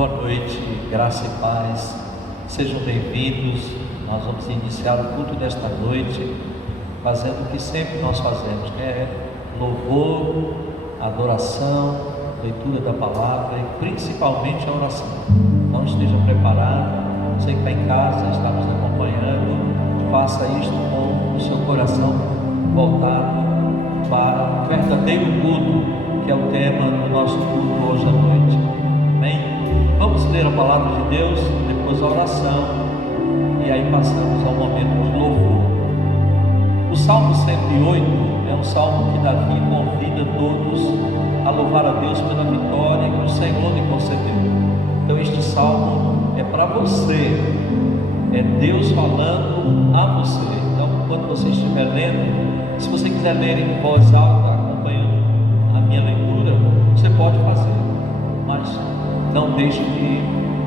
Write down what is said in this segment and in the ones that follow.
Boa noite, graça e paz, sejam bem-vindos. Nós vamos iniciar o culto desta noite fazendo o que sempre nós fazemos, que é louvor, adoração, leitura da palavra e principalmente a oração. Não esteja preparado, você que está em casa, está nos acompanhando, faça isto com o seu coração voltado para o verdadeiro culto, que é o tema do nosso culto hoje à noite. Amém? Vamos ler a palavra de Deus, depois a oração, e aí passamos ao momento de louvor. O Salmo 108 é um salmo que Davi convida todos a louvar a Deus pela vitória que o Senhor lhe concedeu. Então este salmo é para você, é Deus falando a você. Então quando você estiver lendo, se você quiser ler em voz alta, acompanhando a minha leitura, você pode fazer, mas não deixe de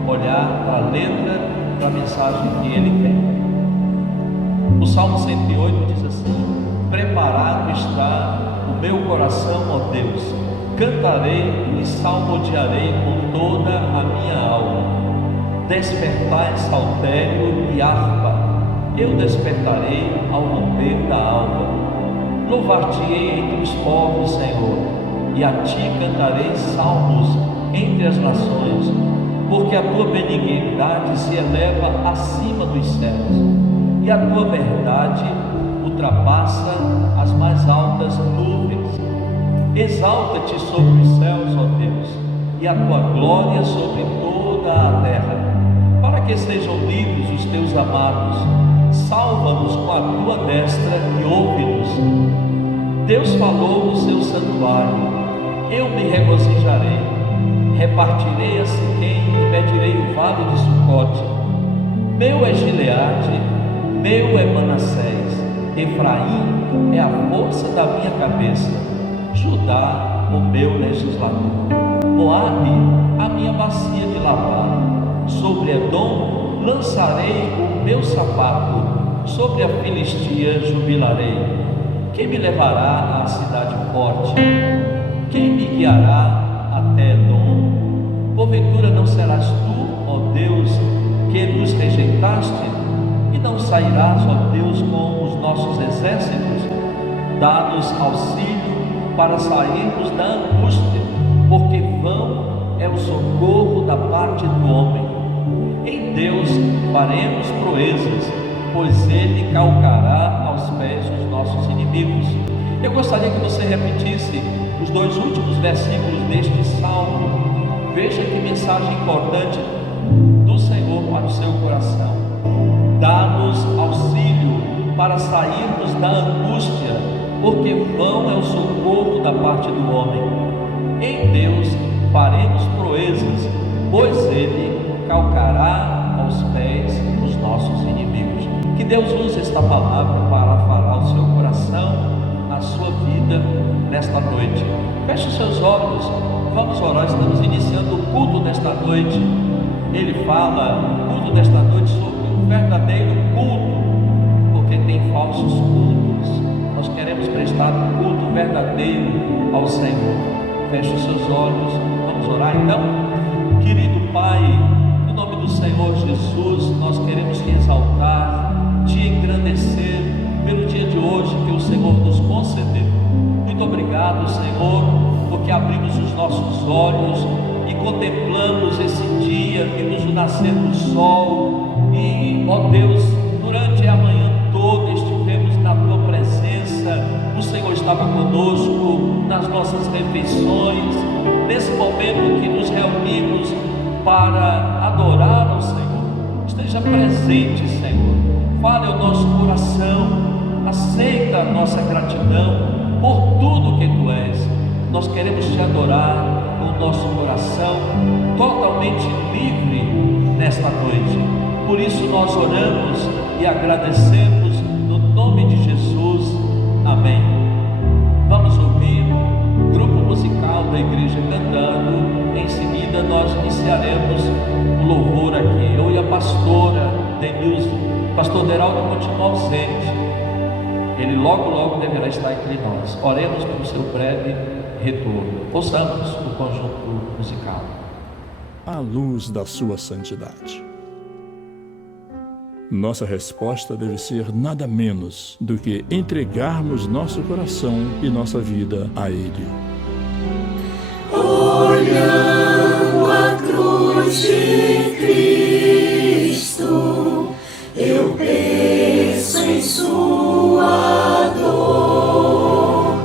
olhar para a letra, para a mensagem que ele tem. O Salmo 108 diz assim: preparado está o meu coração, ó Deus, cantarei e salmodiarei com toda a minha alma. Despertai saltério e harpa, eu despertarei ao romper da alva. Louvar-te-ei entre os povos, Senhor, e a ti cantarei salmos entre as nações, porque a tua benignidade se eleva acima dos céus, e a tua verdade ultrapassa as mais altas nuvens. Exalta-te sobre os céus, ó Deus, e a tua glória sobre toda a terra, para que sejam livres os teus amados. Salva-nos com a tua destra e ouve-nos. Deus falou no seu santuário: eu me regozijarei. Repartirei a Siquém e medirei o vale de Sucote. Meu é Gileade, meu é Manassés, Efraim é a força da minha cabeça, Judá o meu legislador, Moabe a minha bacia de lavar. Sobre Edom lançarei o meu sapato, sobre a Filistia jubilarei. Quem me levará à cidade forte? Quem me guiará até Edom? Porventura não serás tu, ó Deus, que nos rejeitaste, e não sairás, ó Deus, com os nossos exércitos? Dá-nos auxílio para sairmos da angústia, porque vão é o socorro da parte do homem. Em Deus faremos proezas, pois Ele calcará aos pés os nossos inimigos. Eu gostaria que você repetisse os dois últimos versículos deste salmo. Veja que mensagem importante do Senhor para o seu coração. Dá-nos auxílio para sairmos da angústia, porque vão é o socorro da parte do homem. Em Deus faremos proezas, pois Ele calcará aos pés os nossos inimigos. Que Deus use esta palavra para falar ao seu coração, a sua vida nesta noite. Feche os seus olhos, vamos orar. Estamos iniciando o culto desta noite. Ele fala, o culto desta noite, sobre um verdadeiro culto, porque tem falsos cultos. Nós queremos prestar um culto verdadeiro ao Senhor. Feche os seus olhos, vamos orar então. Querido Pai, no nome do Senhor Jesus, nós queremos te exaltar, te engrandecer pelo dia de hoje que o Senhor nos concedeu. Muito obrigado, Senhor, porque abrimos os nossos olhos e contemplamos esse dia, vimos o nascer do sol e, ó Deus, durante a manhã toda estivemos na tua presença. O Senhor estava conosco nas nossas refeições, nesse momento que nos reunimos para adorar ao Senhor. Esteja presente, Senhor, fale ao nosso coração, aceita a nossa gratidão por tudo que Tu és. Nós queremos Te adorar com o nosso coração totalmente livre nesta noite. Por isso nós oramos e agradecemos no nome de Jesus. Amém. Vamos ouvir o grupo musical da igreja cantando. Em seguida nós iniciaremos o louvor aqui. Eu e a pastora Denilson. Pastor Deraldo continua ausente. Ele logo deverá estar entre nós. Oremos pelo seu breve retorno. Ouçamos o conjunto musical. à luz da sua santidade. Nossa resposta deve ser nada menos do que entregarmos nosso coração e nossa vida a Ele. Olhando a cruz de Cristo, eu penso em sua dor.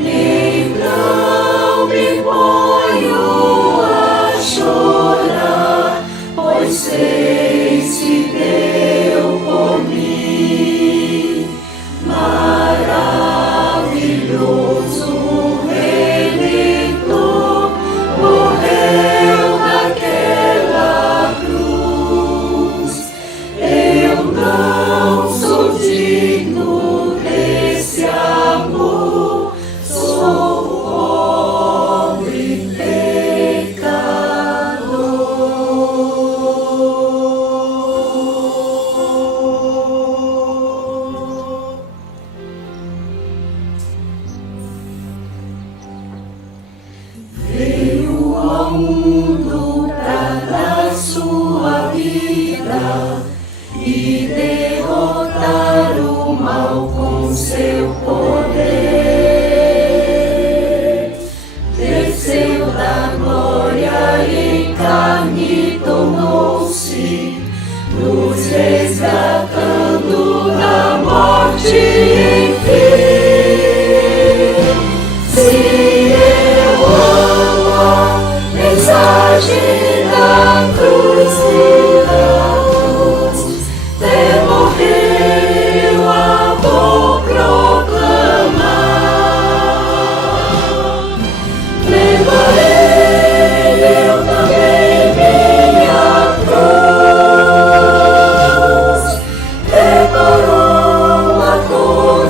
Então me ponho a chorar, pois sei se deu por mim. Maravilhoso Redentor, morreu naquela cruz. Eu não sou digno desse amor, sou pobre pecador. Veio ao mundo pra dar sua vida e derrotar o mal com seu poder. Desceu da glória e em carne tornou-se, nos resgatando da morte, enfim. Se eu amo a mensagem da cruz, até morrer eu a vou proclamar. Levarei eu também minha cruz, preparou a coroa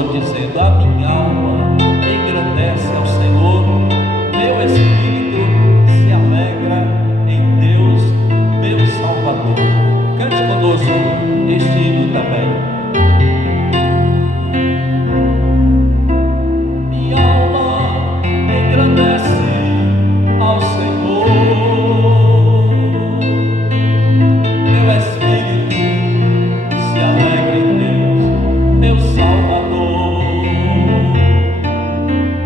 Senhor, dizendo: a minha alma engrandece ao Senhor, meu espírito se alegra em Deus, meu Salvador. Cante conosco este hino também. Minha alma engrandece ao Senhor, meu espírito se alegra em Deus, meu Salvador,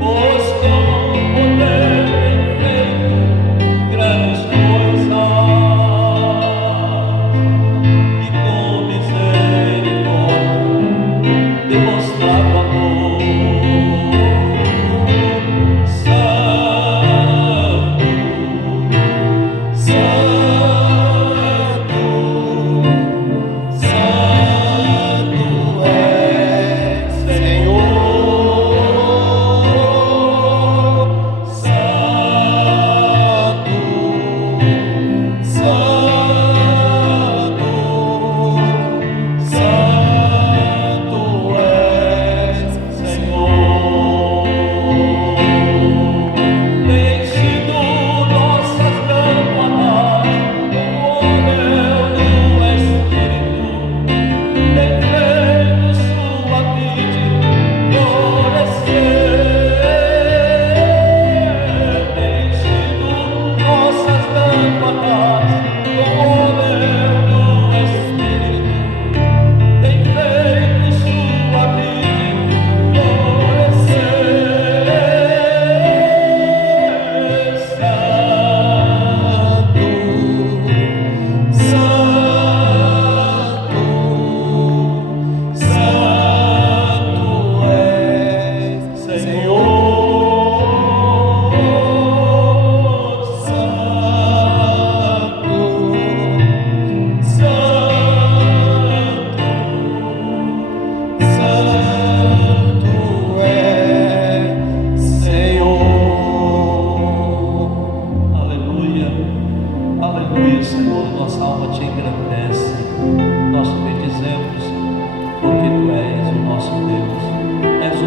pois com poder tem feito grandes coisas e com misericórdia demonstrado amor.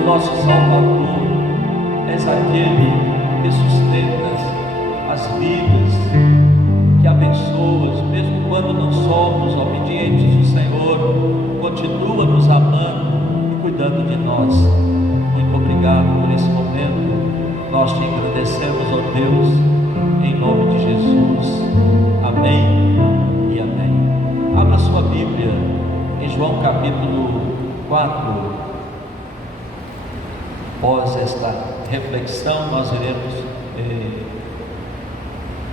Nosso Salvador, és aquele que sustentas as vidas, que abençoas, mesmo quando não somos obedientes do Senhor, continua nos amando e cuidando de nós. Muito obrigado por esse momento, nós te agradecemos, ó Deus, em nome de Jesus. Amém e amém. Abra sua Bíblia em João capítulo 4. Após esta reflexão, nós iremos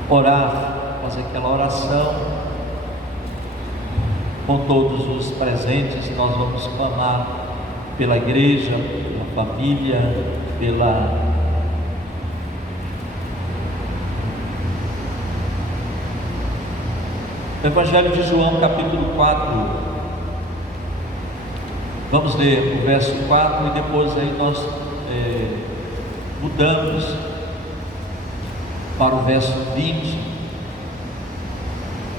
orar, fazer aquela oração com todos os presentes. Nós vamos clamar pela igreja, pela família, pela Evangelho de João capítulo 4. Vamos ler o verso 4 e depois aí nós mudamos para o verso 20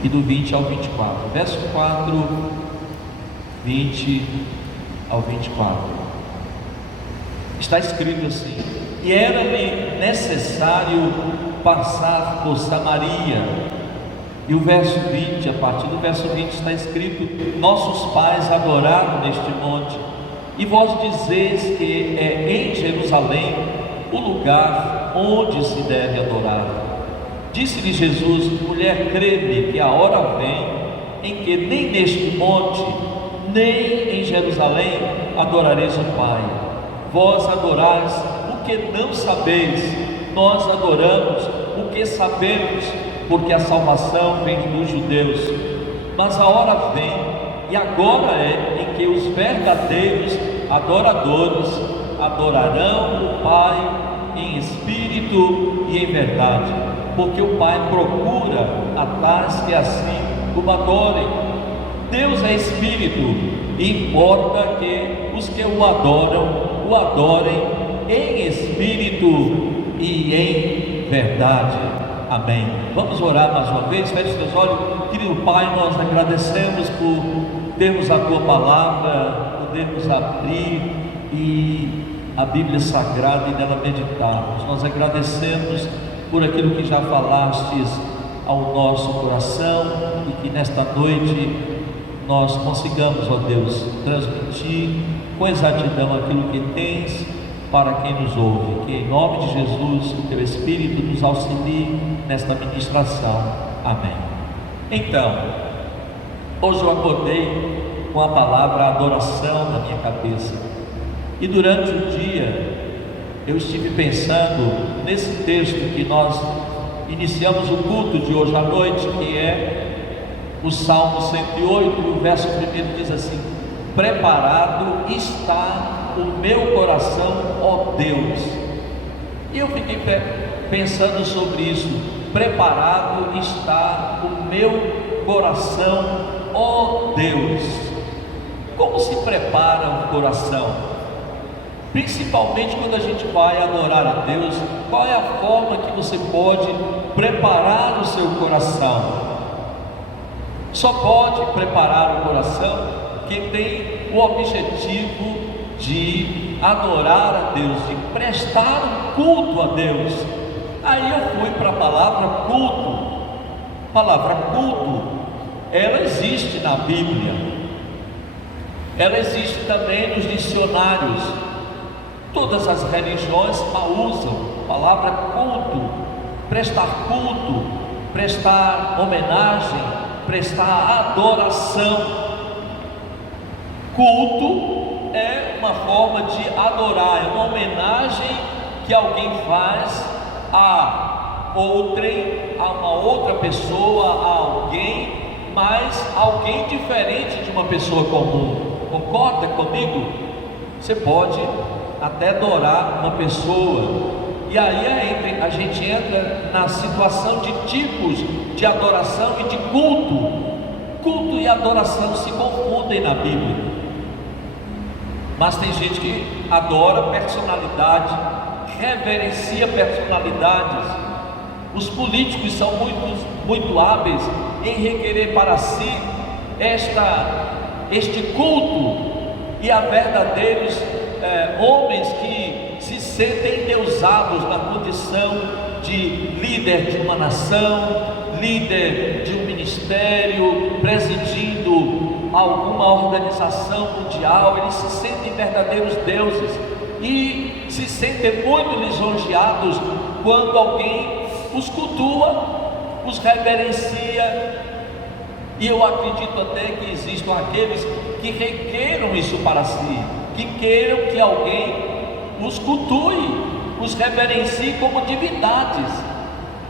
e do 20 ao 24. Verso 4, 20 ao 24. Está escrito assim: e era-lhe necessário passar por Samaria. E o verso 20, a partir do verso 20 está escrito: nossos pais adoraram neste monte, e vós dizeis que é em Jerusalém o lugar onde se deve adorar. Disse-lhe Jesus: mulher, crê-me que a hora vem em que nem neste monte, nem em Jerusalém adorareis o Pai. Vós adorais o que não sabeis, nós adoramos o que sabemos, porque a salvação vem dos judeus. Mas a hora vem, e agora é, em que os verdadeiros adoradores adorarão o Pai em espírito e em verdade, porque o Pai procura a tais que assim o adorem. Deus é espírito, e importa que os que o adorem em espírito e em verdade. Amém. Vamos orar mais uma vez. Feche os teus olhos. Querido Pai, nós agradecemos por termos a Tua palavra, podermos abrir e a Bíblia Sagrada e nela meditarmos. Nós agradecemos por aquilo que já falastes ao nosso coração e que nesta noite nós consigamos, ó Deus, transmitir com exatidão aquilo que tens para quem nos ouve. Que em nome de Jesus o Teu Espírito nos auxilie nesta ministração. Amém. Então, hoje eu acordei com a palavra adoração na minha cabeça, e durante o dia eu estive pensando nesse texto que nós iniciamos o culto de hoje à noite, que é o Salmo 108, e o verso 1 diz assim: preparado está o meu coração, ó Deus. E eu fiquei pensando sobre isso. Preparado está o meu coração, ó Deus. Como se prepara um coração? Principalmente quando a gente vai adorar a Deus, qual é a forma que você pode preparar o seu coração? Só pode preparar o coração quem tem o objetivo de adorar a Deus, de prestar um culto a Deus. Aí eu fui para a palavra culto. A palavra culto, ela existe na Bíblia, ela existe também nos dicionários. Todas as religiões a usam. A palavra culto, prestar homenagem, prestar adoração. Culto é uma forma de adorar, é uma homenagem que alguém faz a outrem, a uma outra pessoa, a alguém, mas alguém diferente de uma pessoa comum. Concorda comigo? Você pode até adorar uma pessoa, e aí a gente entra na situação de tipos de adoração e de culto. Culto e adoração se confundem na Bíblia, mas tem gente que adora personalidade, reverencia personalidades. Os políticos são muito hábeis em requerer para si este culto, e há verdadeiros homens que se sentem endeusados na condição de líder de uma nação, líder de um ministério, presidindo alguma organização mundial. Eles se sentem verdadeiros deuses e se sentem muito lisonjeados quando alguém os cultua, os reverencia. E eu acredito até que existam aqueles que requeram isso para si, que queiram que alguém os cultue, os reverencie como divindades.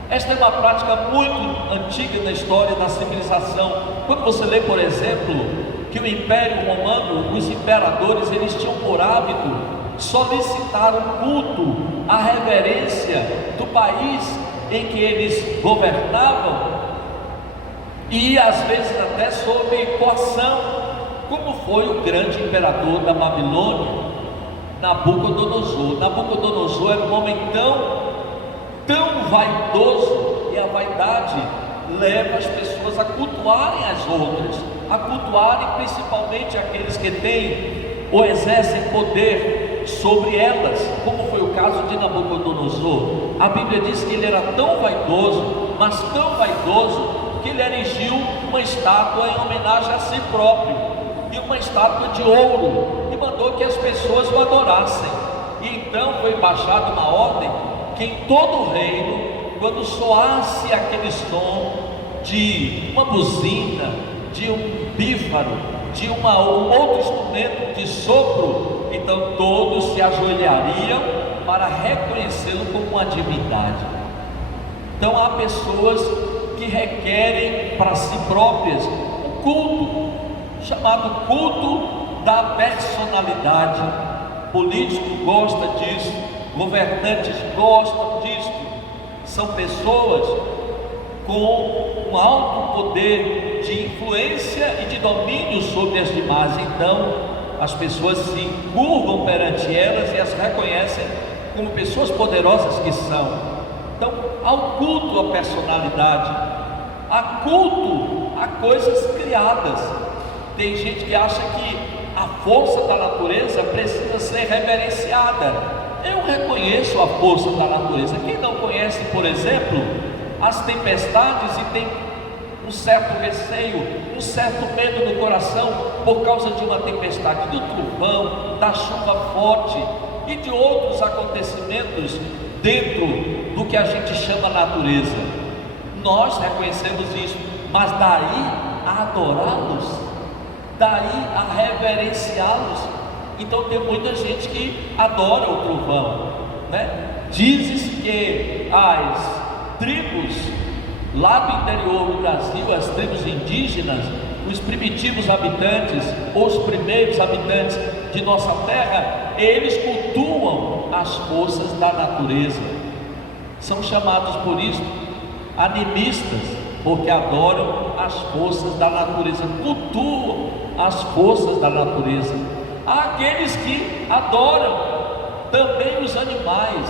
Esta é uma prática muito antiga na história da civilização. Quando você lê, por exemplo, que o Império Romano, os imperadores, eles tinham por hábito solicitar o culto, a reverência do país em que eles governavam, e às vezes até sob coação, como foi o grande imperador da Babilônia, Nabucodonosor. Nabucodonosor era um homem tão vaidoso, e a vaidade leva as pessoas a cultuarem as outras, a cultuarem principalmente aqueles que têm ou exercem poder sobre elas, como foi o caso de Nabucodonosor. A Bíblia diz que ele era tão vaidoso, mas tão vaidoso, que ele erigiu uma estátua em homenagem a si próprio, e uma estátua de ouro, e mandou que as pessoas o adorassem. E então foi baixada uma ordem que em todo o reino, quando soasse aquele som de uma buzina, de um pífaro, de um outro instrumento de sopro, então todos se ajoelhariam para reconhecê-lo como uma divindade. Então há pessoas que requerem para si próprias um culto, chamado culto da personalidade. Político gosta disso, governantes gostam disso. São pessoas com um alto poder de influência e de domínio sobre as demais. Então as pessoas se curvam perante elas e as reconhecem como pessoas poderosas que são. Então há um culto à personalidade, há culto a coisas criadas. Tem gente que acha que a força da natureza precisa ser reverenciada. Eu reconheço a força da natureza. Quem não conhece, por exemplo, as tempestades e tem um certo receio, um certo medo no coração por causa de uma tempestade, do trovão, da chuva forte e de outros acontecimentos dentro do que a gente chama natureza. Nós reconhecemos isso, mas daí a adorá-los, daí a reverenciá-los. Então tem muita gente que adora o trovão, né? Diz-se que as tribos lá do interior do Brasil, as tribos indígenas, os primitivos habitantes, ou os primeiros habitantes de nossa terra, eles cultuam as forças da natureza. São chamados por isso animistas, porque adoram as forças da natureza, cultuam as forças da natureza. Há aqueles que adoram também os animais.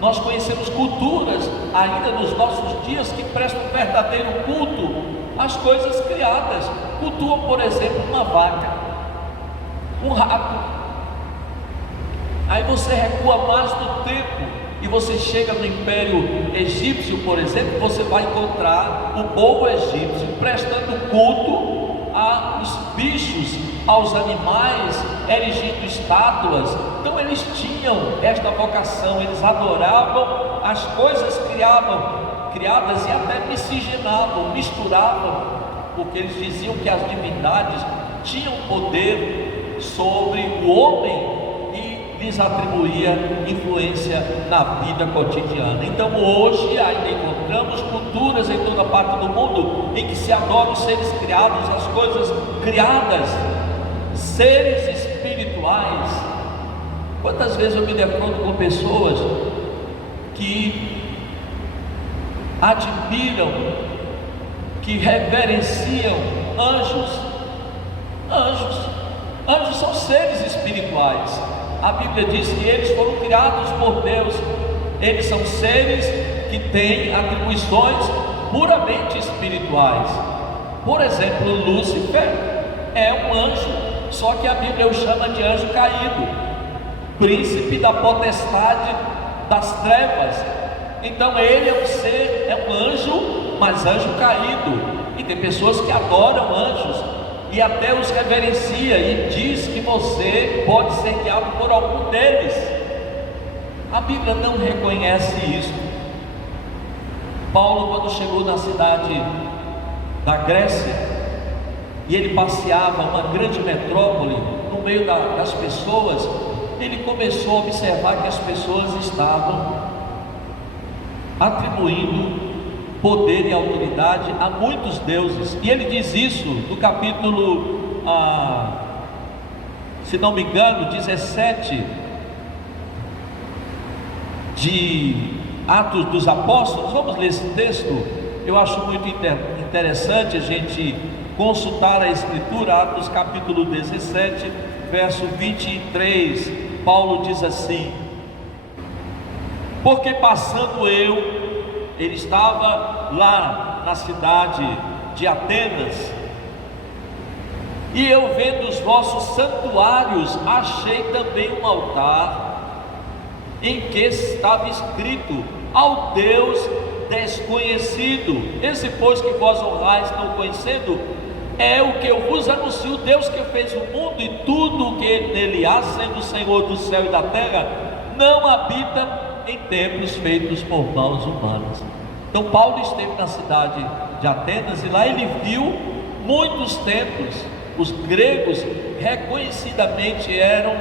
Nós conhecemos culturas ainda nos nossos dias que prestam verdadeiro culto às coisas criadas. Cultuam, por exemplo, uma vaca, um rato. Aí você recua mais no tempo e você chega no Império Egípcio, por exemplo, você vai encontrar o povo egípcio prestando culto aos bichos, aos animais, erigindo estátuas. Então eles tinham esta vocação, eles adoravam as coisas criadas e até miscigenavam, misturavam, porque eles diziam que as divindades tinham poder sobre o homem e lhes atribuía influência na vida cotidiana. Então hoje ainda encontramos culturas em toda parte do mundo em que se adoram os seres criados, as coisas criadas, seres espirituais. Quantas vezes eu me defronto com pessoas que admiram, que reverenciam anjos. Anjos são seres espirituais. A Bíblia diz que eles foram criados por Deus. Eles são seres que têm atribuições puramente espirituais. Por exemplo, Lúcifer é um anjo, só que a Bíblia o chama de anjo caído, príncipe da potestade das trevas. Então ele é um ser, é um anjo, mas anjo caído. E tem pessoas que adoram anjos e até os reverencia e diz que você pode ser guiado por algum deles. A Bíblia não reconhece isso. Paulo, quando chegou na cidade da Grécia e ele passeava uma grande metrópole no meio das pessoas, ele começou a observar que as pessoas estavam atribuindo poder e autoridade a muitos deuses. E ele diz isso no capítulo, se não me engano, 17 de Atos dos Apóstolos. Vamos ler esse texto. Eu acho muito interessante a gente consultar a Escritura. Atos capítulo 17, verso 23. Paulo diz assim: porque passando ele estava lá na cidade de Atenas, e eu vendo os vossos santuários, achei também um altar, em que estava escrito: ao Deus desconhecido. Esse pois que vós honrais não conhecendo, é o que eu vos anuncio. Deus que fez o mundo e tudo o que nele há, sendo o Senhor do céu e da terra, não habita em templos feitos por mãos humanas. Então Paulo esteve na cidade de Atenas e lá ele viu muitos templos. Os gregos reconhecidamente eram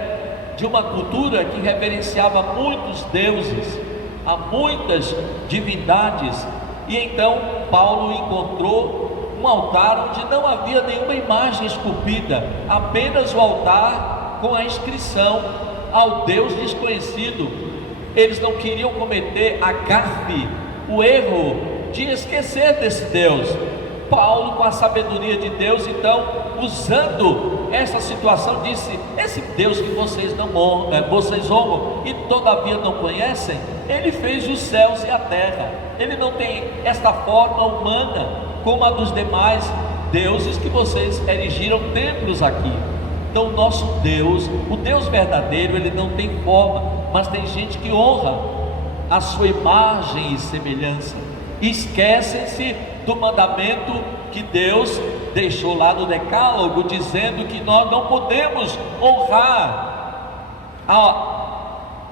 de uma cultura que reverenciava muitos deuses, a muitas divindades. E então Paulo encontrou um altar onde não havia nenhuma imagem esculpida, apenas o altar com a inscrição: ao Deus desconhecido. Eles não queriam cometer a gafe, o erro de esquecer desse Deus. Paulo, com a sabedoria de Deus, então, usando essa situação, disse: esse Deus que vocês honram e todavia não conhecem, ele fez os céus e a terra. Ele não tem esta forma humana como a dos demais deuses que vocês erigiram templos aqui. Então o nosso Deus, o Deus verdadeiro, ele não tem forma, mas tem gente que honra a sua imagem e semelhança. Esquecem-se do mandamento que Deus deixou lá no Decálogo, dizendo que nós não podemos honrar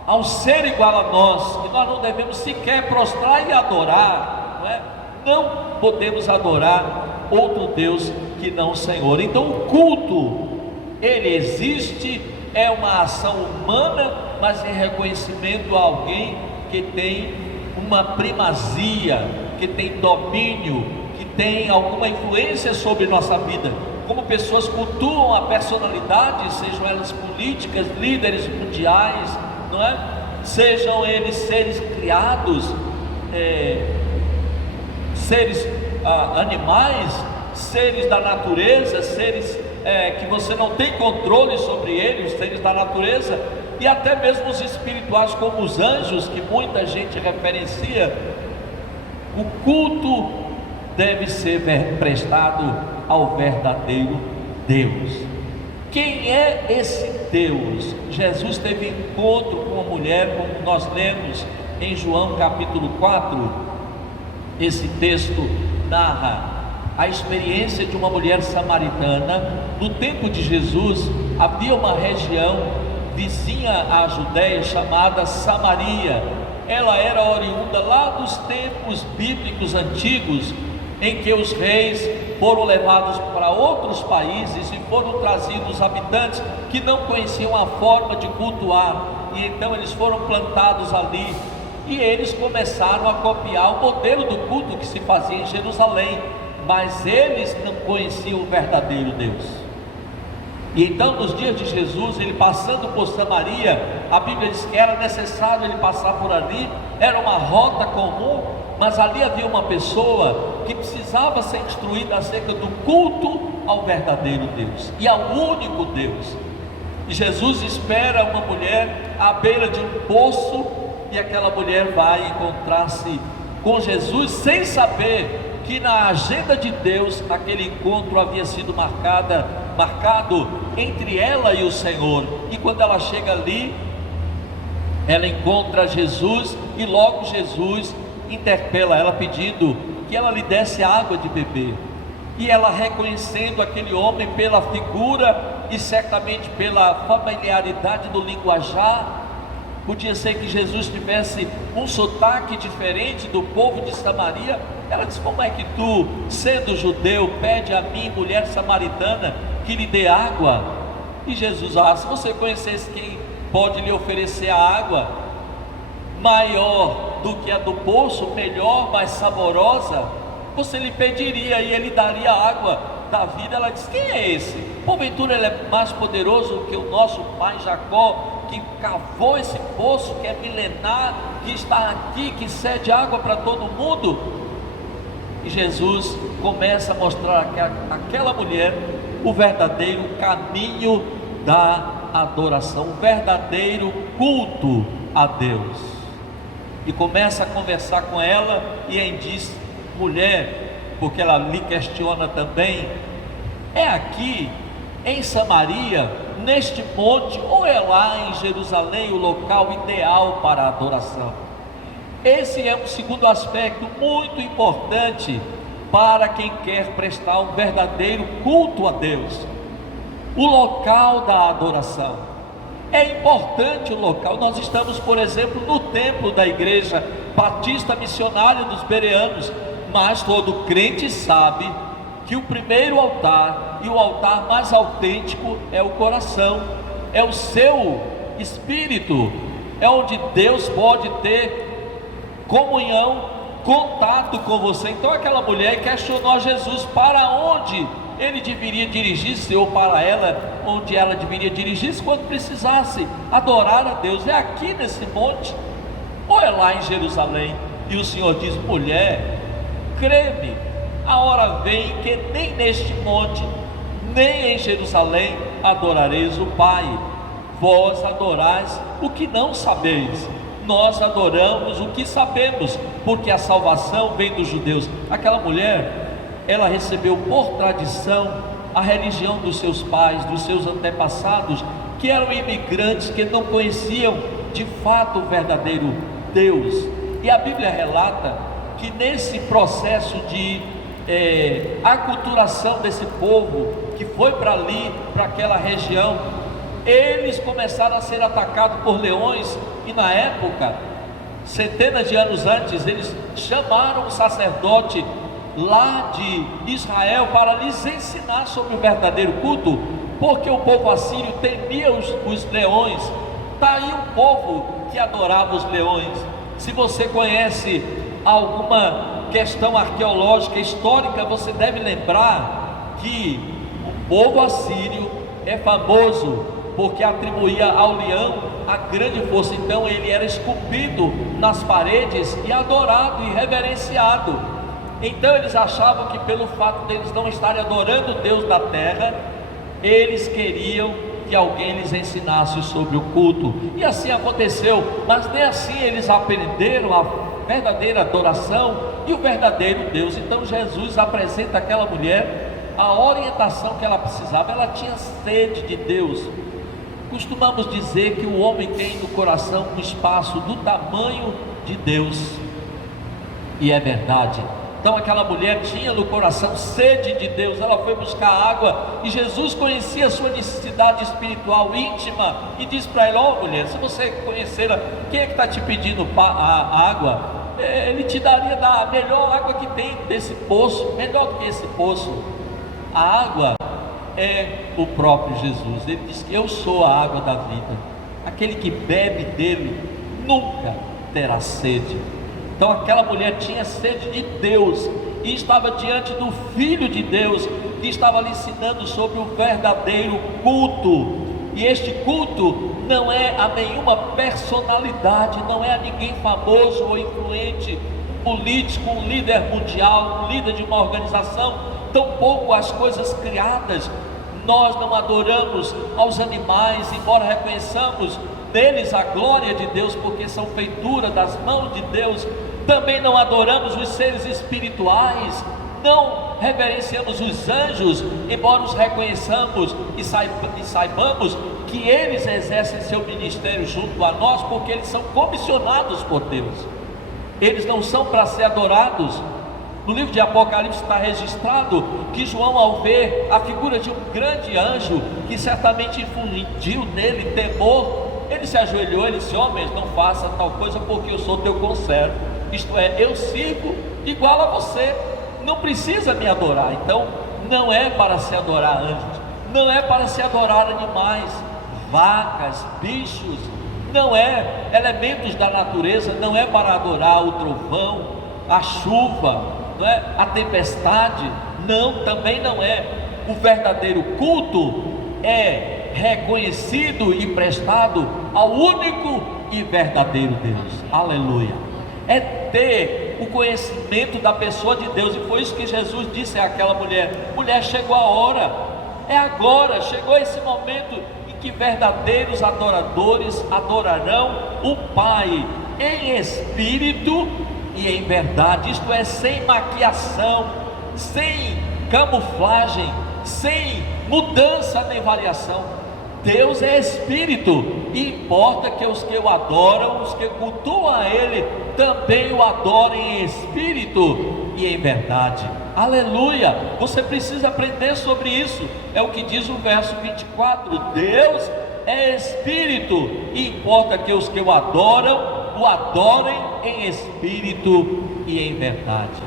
ao ser igual a nós, que nós não devemos sequer prostrar e adorar, não é? Não podemos adorar outro Deus que não o Senhor. Então o culto, ele existe, é uma ação humana, mas em reconhecimento a alguém que tem uma primazia, que tem domínio, que tem alguma influência sobre nossa vida. Como pessoas cultuam a personalidade, sejam elas políticas, líderes mundiais, não é? Sejam eles seres criados, seres animais, seres da natureza, seres que você não tem controle sobre eles, os seres da natureza, e até mesmo os espirituais, como os anjos, que muita gente referencia. O culto deve ser prestado ao verdadeiro Deus. Quem é esse Deus? Jesus teve encontro com uma mulher, como nós lemos em João capítulo 4. Esse texto narra a experiência de uma mulher samaritana. No tempo de Jesus havia uma região vizinha à Judéia chamada Samaria. Ela era oriunda lá dos tempos bíblicos antigos, em que os reis foram levados para outros países e foram trazidos habitantes que não conheciam a forma de cultuar, e então eles foram plantados ali, e eles começaram a copiar o modelo do culto que se fazia em Jerusalém, mas eles não conheciam o verdadeiro Deus. E então, nos dias de Jesus, ele passando por Samaria, a Bíblia diz que era necessário ele passar por ali, era uma rota comum, mas ali havia uma pessoa que precisava ser instruída acerca do culto ao verdadeiro Deus e ao único Deus. E Jesus espera uma mulher à beira de um poço, e aquela mulher vai encontrar-se com Jesus sem saber que na agenda de Deus aquele encontro havia sido marcado entre ela e o Senhor. E quando ela chega ali, ela encontra Jesus, e logo Jesus interpela ela pedindo que ela lhe desse água de beber. E ela, reconhecendo aquele homem pela figura e certamente pela familiaridade do linguajar, podia ser que Jesus tivesse um sotaque diferente do povo de Samaria. Ela disse: como é que tu, sendo judeu, pede a mim, mulher samaritana, que lhe dê água? E Jesus: se você conhecesse quem pode lhe oferecer a água maior do que a do poço, melhor, mais saborosa, você lhe pediria e ele daria a água da vida. Ela disse: quem é esse? Porventura ele é mais poderoso que o nosso pai Jacó, que cavou esse poço que é milenar, que está aqui, que cede água para todo mundo? E Jesus começa a mostrar àquela mulher o verdadeiro caminho da adoração, o verdadeiro culto a Deus. E começa a conversar com ela, e aí diz: mulher, porque ela lhe questiona também, é aqui em Samaria, neste monte, ou é lá em Jerusalém o local ideal para a adoração? Esse é um segundo aspecto muito importante para quem quer prestar um verdadeiro culto a Deus: o local da adoração. É importante o local. Nós estamos, por exemplo, no templo da Igreja Batista Missionária dos Bereanos, mas todo crente sabe que o primeiro altar, e o altar mais autêntico, é o coração, é o seu espírito, é onde Deus pode ter comunhão, contato com você. Então aquela mulher questionou a Jesus para onde ele deveria dirigir-se, ou para ela, onde ela deveria dirigir-se quando precisasse adorar a Deus. É aqui nesse monte, ou é lá em Jerusalém? E o Senhor diz: mulher, crê-me, a hora vem que nem neste monte, nem em Jerusalém adorareis o Pai. Vós adorais o que não sabeis, nós adoramos o que sabemos, porque a salvação vem dos judeus. Aquela mulher, ela recebeu por tradição a religião dos seus pais, dos seus antepassados, que eram imigrantes, que não conheciam de fato o verdadeiro Deus. E a Bíblia relata que nesse processo de aculturação desse povo, que foi para ali, para aquela região, eles começaram a ser atacados por leões, e na época, centenas de anos antes, eles chamaram um sacerdote lá de Israel para lhes ensinar sobre o verdadeiro culto, porque o povo assírio temia os leões. Está aí um povo que adorava os leões. Se você conhece alguma questão arqueológica, histórica, você deve lembrar que o povo assírio é famoso porque atribuía ao leão a grande força. Então ele era esculpido nas paredes e adorado e reverenciado. Então eles achavam que pelo fato deles não estarem adorando o Deus da terra, eles queriam que alguém lhes ensinasse sobre o culto, e assim aconteceu. Mas nem assim eles aprenderam a verdadeira adoração e o verdadeiro Deus. Então Jesus apresenta àquela mulher a orientação que ela precisava. Ela tinha sede de Deus. Costumamos dizer que o homem tem no coração um espaço do tamanho de Deus, e é verdade. Então aquela mulher tinha no coração sede de Deus. Ela foi buscar água, e Jesus conhecia a sua necessidade espiritual íntima, e disse para ela: ó mulher, se você conhecer quem é que está te pedindo a água, ele te daria da melhor água que tem desse poço, melhor do que esse poço. A água é o próprio Jesus. Ele diz que eu sou a água da vida, aquele que bebe dele nunca terá sede. Então aquela mulher tinha sede de Deus, e estava diante do Filho de Deus, que estava lhe ensinando sobre o verdadeiro culto. E este culto não é a nenhuma personalidade, não é a ninguém famoso ou influente, político, um líder mundial, um líder de uma organização, tampouco as coisas criadas. Nós não adoramos aos animais, embora reconheçamos neles a glória de Deus, porque são feitura das mãos de Deus. Também não adoramos os seres espirituais, não reverenciamos os anjos, embora os reconheçamos e saibamos que eles exercem seu ministério junto a nós, porque eles são comissionados por Deus. Eles não são para ser adorados. No livro de Apocalipse está registrado que João, ao ver a figura de um grande anjo, que certamente infundiu nele temor, ele se ajoelhou e disse: homens, não faça tal coisa, porque eu sou teu conservo, isto é, eu sirvo igual a você, não precisa me adorar. Então não é para se adorar anjos, não é para se adorar animais, vacas, bichos, não é elementos da natureza, não é para adorar o trovão, a chuva, não é? A tempestade, não, também não é. O verdadeiro culto é reconhecido e prestado ao único e verdadeiro Deus. Aleluia. É ter o conhecimento da pessoa de Deus, e foi isso que Jesus disse àquela mulher: mulher, chegou a hora, é agora, chegou esse momento em que verdadeiros adoradores adorarão o Pai em espírito e em verdade, isto é, sem maquiação, sem camuflagem, sem mudança nem variação. Deus é espírito, e importa que os que o adoram, os que cultuam a Ele, também o adorem em espírito e em verdade. Aleluia! Você precisa aprender sobre isso. É o que diz o verso 24: Deus é espírito, e importa que os que o adorem em espírito e em verdade.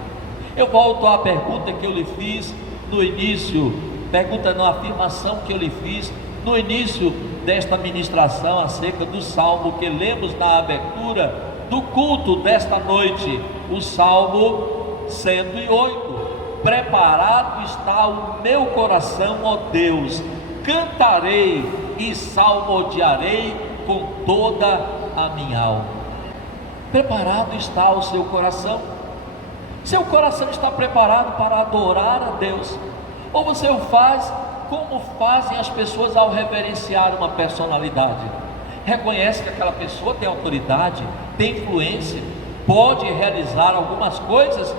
Eu volto à pergunta que eu lhe fiz no início, pergunta não, afirmação que eu lhe fiz no início desta ministração acerca do salmo que lemos na abertura do culto desta noite, o Salmo 108. Preparado está o meu coração, ó Deus, cantarei e salmodiarei com toda a minha alma. Preparado está o seu coração? Seu coração está preparado para adorar a Deus? Ou você o faz como fazem as pessoas ao reverenciar uma personalidade? Reconhece que aquela pessoa tem autoridade, tem influência, pode realizar algumas coisas,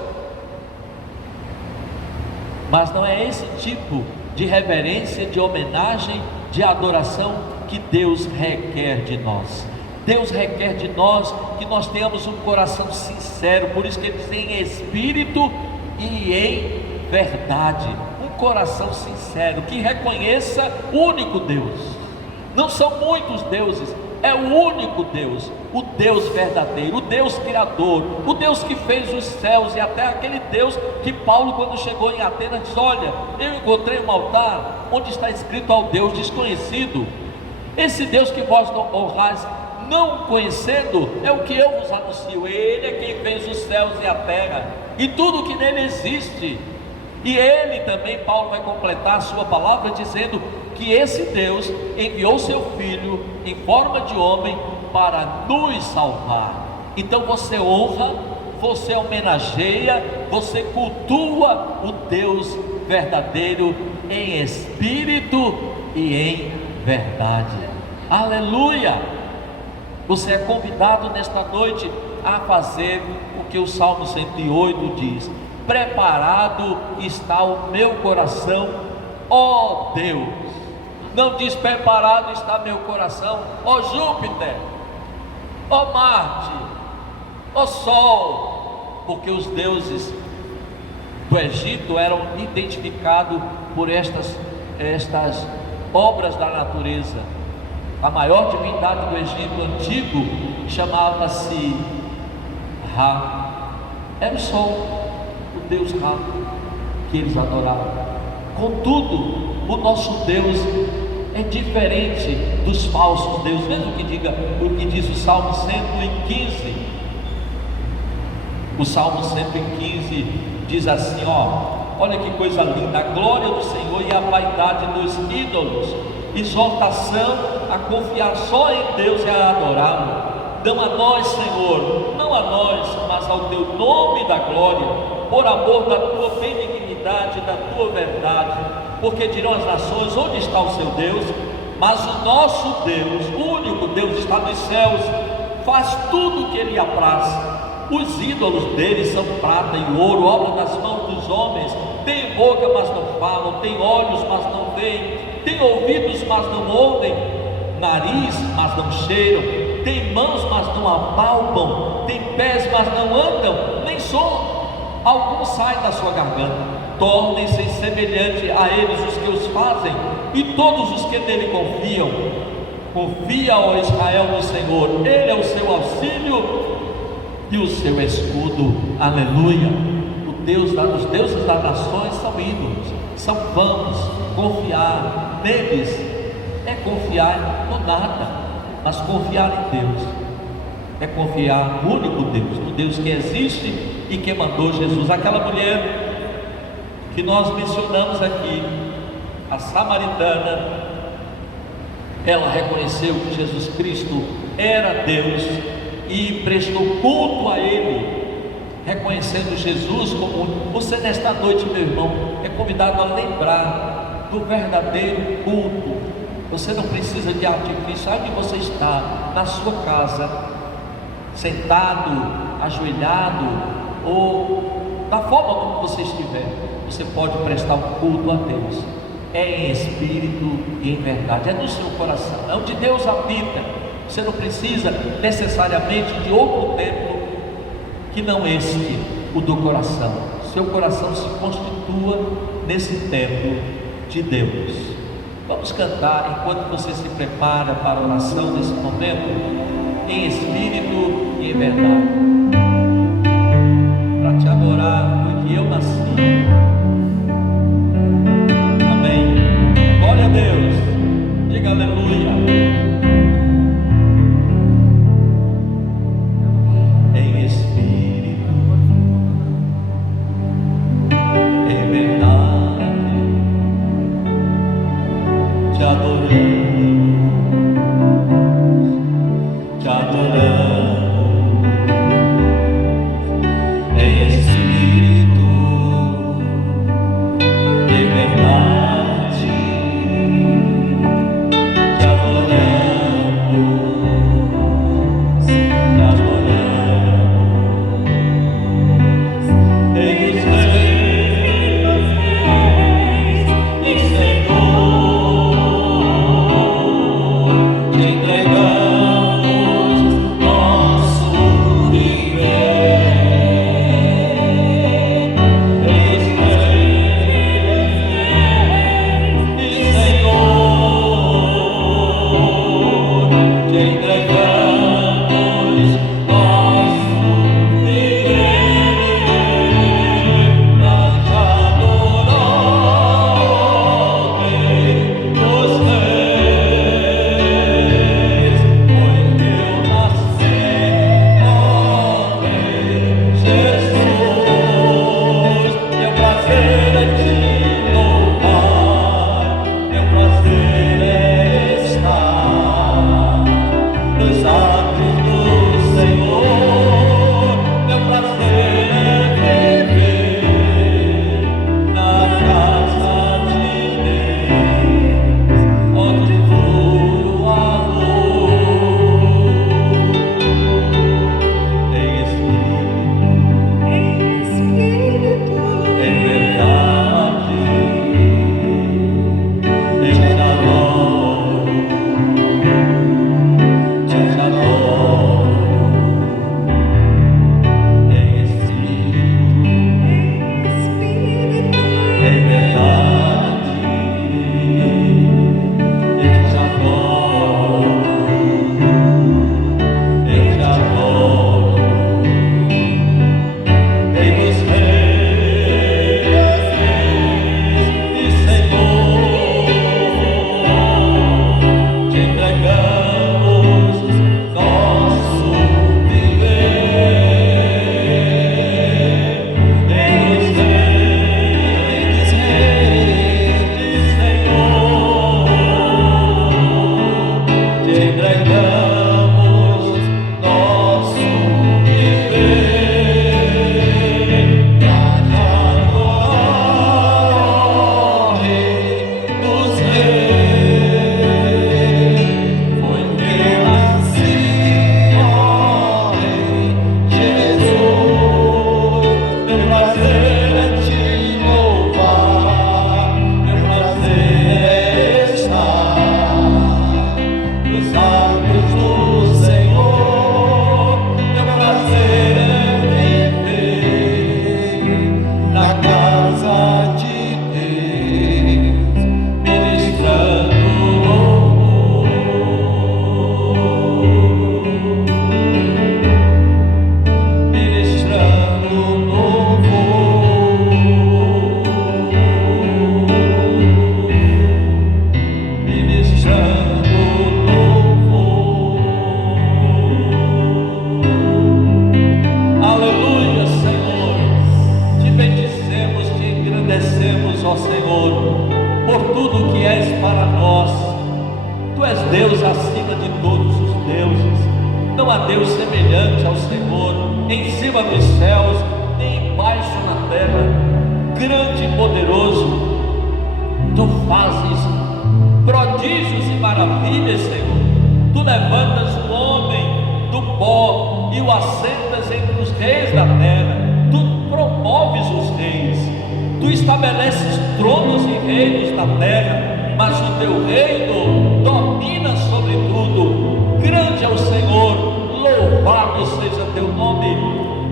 mas não é esse tipo de de reverência, de homenagem, de adoração que Deus requer de nós. Deus requer de nós que nós tenhamos um coração sincero, por isso que ele diz em espírito e em verdade. Um coração sincero, que reconheça o único Deus. Não são muitos deuses, é o único Deus, o Deus verdadeiro, o Deus criador, o Deus que fez os céus, e até aquele Deus que Paulo, quando chegou em Atenas, diz: olha, eu encontrei um altar onde está escrito ao Deus desconhecido. Esse Deus que vós não honrais, não conhecendo, é o que eu vos anuncio. Ele é quem fez os céus e a terra e tudo que nele existe. E ele também, Paulo vai completar a sua palavra dizendo que esse Deus enviou seu Filho em forma de homem para nos salvar. Então você honra, você homenageia, você cultua o Deus verdadeiro em espírito e em verdade. Aleluia! Você é convidado nesta noite a fazer o que o Salmo 108 diz: preparado está o meu coração, ó Deus. Não diz preparado está meu coração, ó Júpiter, ó Marte, ó Sol, porque os deuses do Egito eram identificados por estas obras da natureza. A maior divindade do Egito antigo chamava-se Ra, era o Sol, o Deus Ra, que eles adoravam. Contudo, o nosso Deus é diferente dos falsos deuses. Mesmo que diga o que diz o Salmo 115. O Salmo 115 diz assim, olha que coisa linda: a glória do Senhor e a vaidade dos ídolos, exortação a confiar só em Deus e a adorá-lo. Não a nós, Senhor, não a nós, mas ao teu nome da glória, por amor da tua benignidade, da tua verdade. Porque dirão as nações: onde está o seu Deus? Mas o nosso Deus, o único Deus, está nos céus, faz tudo o que ele apraz. Os ídolos deles são prata e ouro, obra das mãos dos homens. Tem boca, mas não falam, tem olhos, mas não veem, tem ouvidos, mas não ouvem, nariz, mas não cheiram, tem mãos, mas não apalpam, tem pés, mas não andam, nem som algum sai da sua garganta. Tornem-se semelhante a eles os que os fazem, e todos os que nele confiam. Confia, ó Israel, no Senhor, ele é o seu auxílio e o seu escudo. Aleluia! Os deuses das nações são ídolos, são vãos. Confiar neles é confiar no nada, mas confiar em Deus é confiar no único Deus, no Deus que existe e que mandou Jesus. Aquela mulher que nós mencionamos aqui, a samaritana, ela reconheceu que Jesus Cristo era Deus e prestou culto a Ele, reconhecendo Jesus como... Você nesta noite, meu irmão, é convidado a lembrar do verdadeiro culto. Você não precisa de artifício. Onde você está, na sua casa, sentado, ajoelhado, ou da forma como você estiver, você pode prestar um culto a Deus. É em espírito e em verdade, é no seu coração, é onde Deus habita. Você não precisa necessariamente de outro templo que não este, o do coração. Seu coração se constitua nesse templo de Deus. Vamos cantar enquanto você se prepara para a oração nesse momento, em espírito e em verdade, para te adorar porque eu nasci. Amém. Glória a Deus. Diga aleluia. Em espírito, em verdade, te adoramos, te adoramos. Em espírito, em verdade, te adoramos, te adoramos. Em os reis, em tudo que és para nós. Tu és Deus acima de todos os deuses. Não há Deus semelhante ao Senhor, em cima dos céus, nem embaixo na terra. Grande e poderoso, Tu fazes prodígios e maravilhas, Senhor. Tu levantas o homem do pó e o assentas entre os reis da terra. Tu promoves os reis. Tu estabeleces tronos e reinos na terra, mas o teu reino domina sobre tudo. Grande é o Senhor, louvado seja teu nome.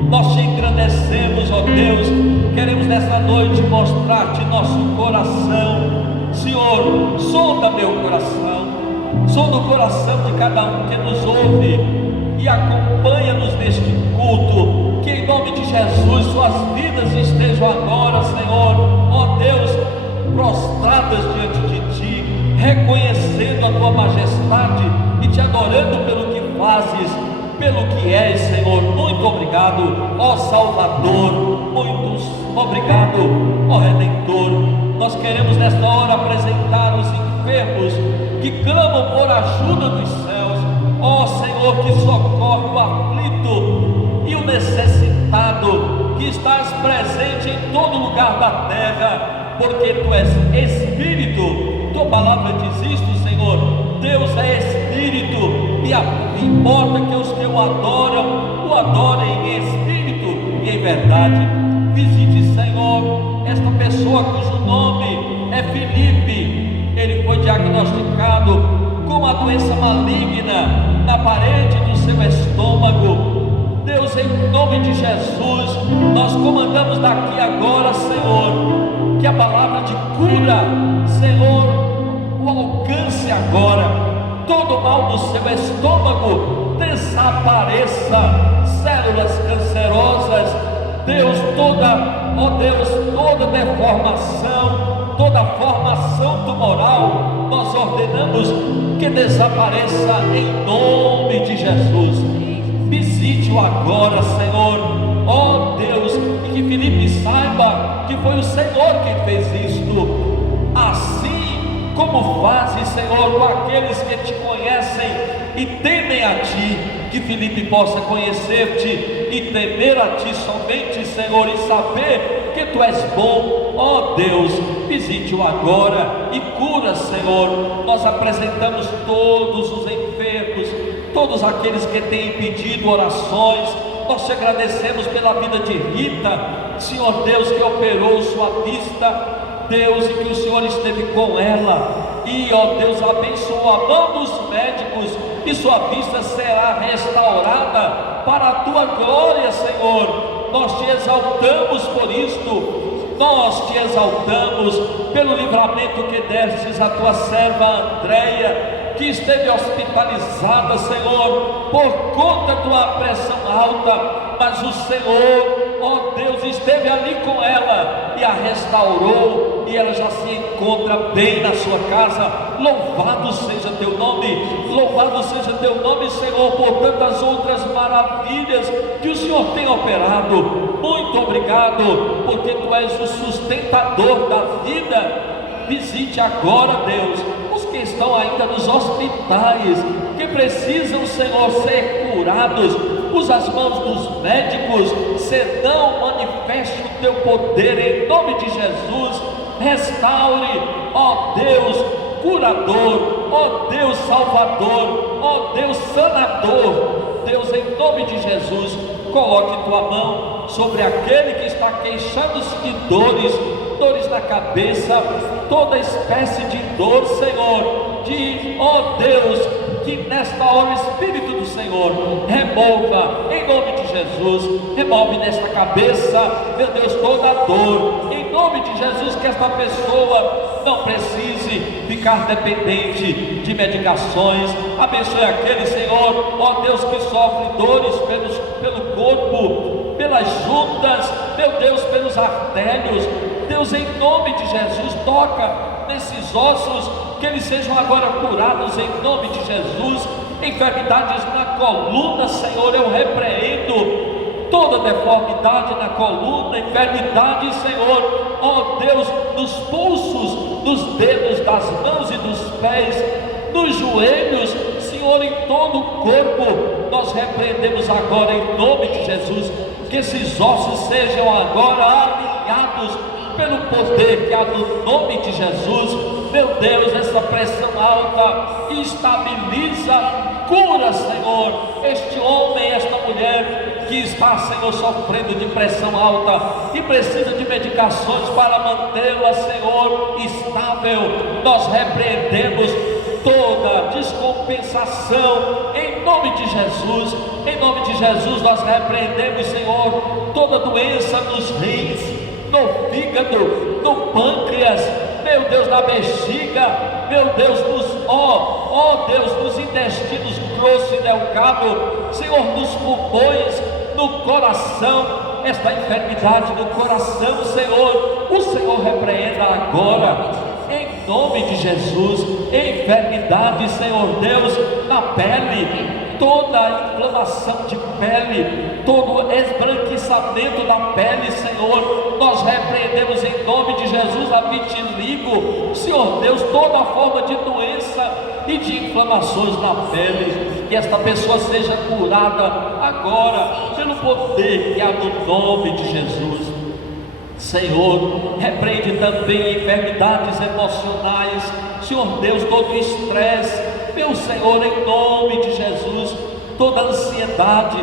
Nós te engrandecemos, ó Deus. Queremos nesta noite mostrar-te nosso coração. Senhor, sonda meu coração, sonda o coração de cada um que nos ouve e acompanha-nos neste culto. Que em nome de Jesus suas vidas estejam agora, Senhor, ó Deus, prostradas diante de Ti, reconhecendo a Tua majestade e Te adorando pelo que fazes, pelo que és, Senhor. Muito obrigado, ó Salvador, muito obrigado, ó Redentor. Nós queremos nesta hora apresentar os enfermos que clamam por ajuda dos céus, ó Senhor, que socorre o aflito e o necessitado, que estás presente em todo lugar da terra, porque Tu és Espírito. Tua palavra diz isto, Senhor. Deus é Espírito, e importa que os que o adorem em Espírito e em verdade. Visite, Senhor, esta pessoa cujo nome é Felipe. Ele foi diagnosticado com uma doença maligna na parede do seu estômago. Deus, em nome de Jesus, nós comandamos daqui agora, Senhor, que a palavra de cura, Senhor, o alcance agora. Todo mal no seu estômago desapareça, células cancerosas, Deus, toda deformação, toda formação tumoral, nós ordenamos que desapareça em nome de Jesus. Visite-o agora, Senhor, ó Deus, e que Felipe saiba que foi o Senhor quem fez isto. Assim como fazes, Senhor, com aqueles que Te conhecem e temem a Ti, que Felipe possa conhecer-Te e temer a Ti somente, Senhor, e saber que Tu és bom, ó Deus. Visite-o agora e cura, Senhor. Nós apresentamos todos os enfermos, todos aqueles que têm pedido orações. Nós Te agradecemos pela vida de Rita, Senhor Deus, que operou sua vista, Deus, e que o Senhor esteve com ela, e ó Deus, abençoou a mão dos médicos, e sua vista será restaurada para a Tua glória, Senhor. Nós Te exaltamos por isto, nós Te exaltamos pelo livramento que destes à Tua serva Andréia, que esteve hospitalizada, Senhor, por conta da Tua pressão alta, mas o Senhor, ó Deus, esteve ali com ela e a restaurou, e ela já se encontra bem na sua casa. Louvado seja Teu nome, louvado seja Teu nome, Senhor, por tantas outras maravilhas que o Senhor tem operado. Muito obrigado, porque Tu és o sustentador da vida. Visite agora, Deus, os que estão ainda nos hospitais, que precisam, Senhor, ser curados. Usa as mãos dos médicos, senão manifeste o Teu poder em nome de Jesus. Restaure, ó Deus, curador, ó Deus salvador, ó Deus sanador. Deus, em nome de Jesus, coloque Tua mão sobre aquele que está queixando-se de dores na cabeça, toda espécie de dor, Senhor, ó Deus, que nesta hora o Espírito do Senhor remova, em nome de Jesus, remove nesta cabeça, meu Deus, toda a dor, em nome de Jesus, que esta pessoa não precise ficar dependente de medicações. Abençoe aquele, Senhor, ó Deus, que sofre dores pelo corpo, pelas juntas, meu Deus, pelos artérios. Deus, em nome de Jesus, toca nesses ossos, que eles sejam agora curados em nome de Jesus. Enfermidades na coluna, Senhor, eu repreendo toda deformidade na coluna, enfermidade, Senhor, ó Deus, nos pulsos, nos dedos das mãos e dos pés, nos joelhos, Senhor, em todo o corpo, nós repreendemos agora em nome de Jesus, que esses ossos sejam agora alinhados pelo poder que há no nome de Jesus. Meu Deus, essa pressão alta estabiliza, cura, Senhor, este homem, esta mulher que está, Senhor, sofrendo de pressão alta e precisa de medicações para mantê-la, Senhor, estável. Nós repreendemos toda descompensação em nome de Jesus. Em nome de Jesus nós repreendemos, Senhor, toda doença nos rins, no fígado, no pâncreas, meu Deus, na bexiga, meu Deus, Deus, nos intestinos grosso e delgado, Senhor, nos pulmões, no coração, esta enfermidade do coração, Senhor, o Senhor repreenda agora, em nome de Jesus. Enfermidade, Senhor Deus, na pele, toda inflamação de pele, todo esbranquiçamento da pele, Senhor, nós repreendemos em nome de Jesus a vitiligo, Senhor Deus, toda forma de doença e de inflamações na pele, que esta pessoa seja curada agora, pelo poder que há no nome de Jesus. Senhor, repreende também enfermidades emocionais, Senhor Deus, todo estresse, meu Senhor, em nome de Jesus, toda ansiedade,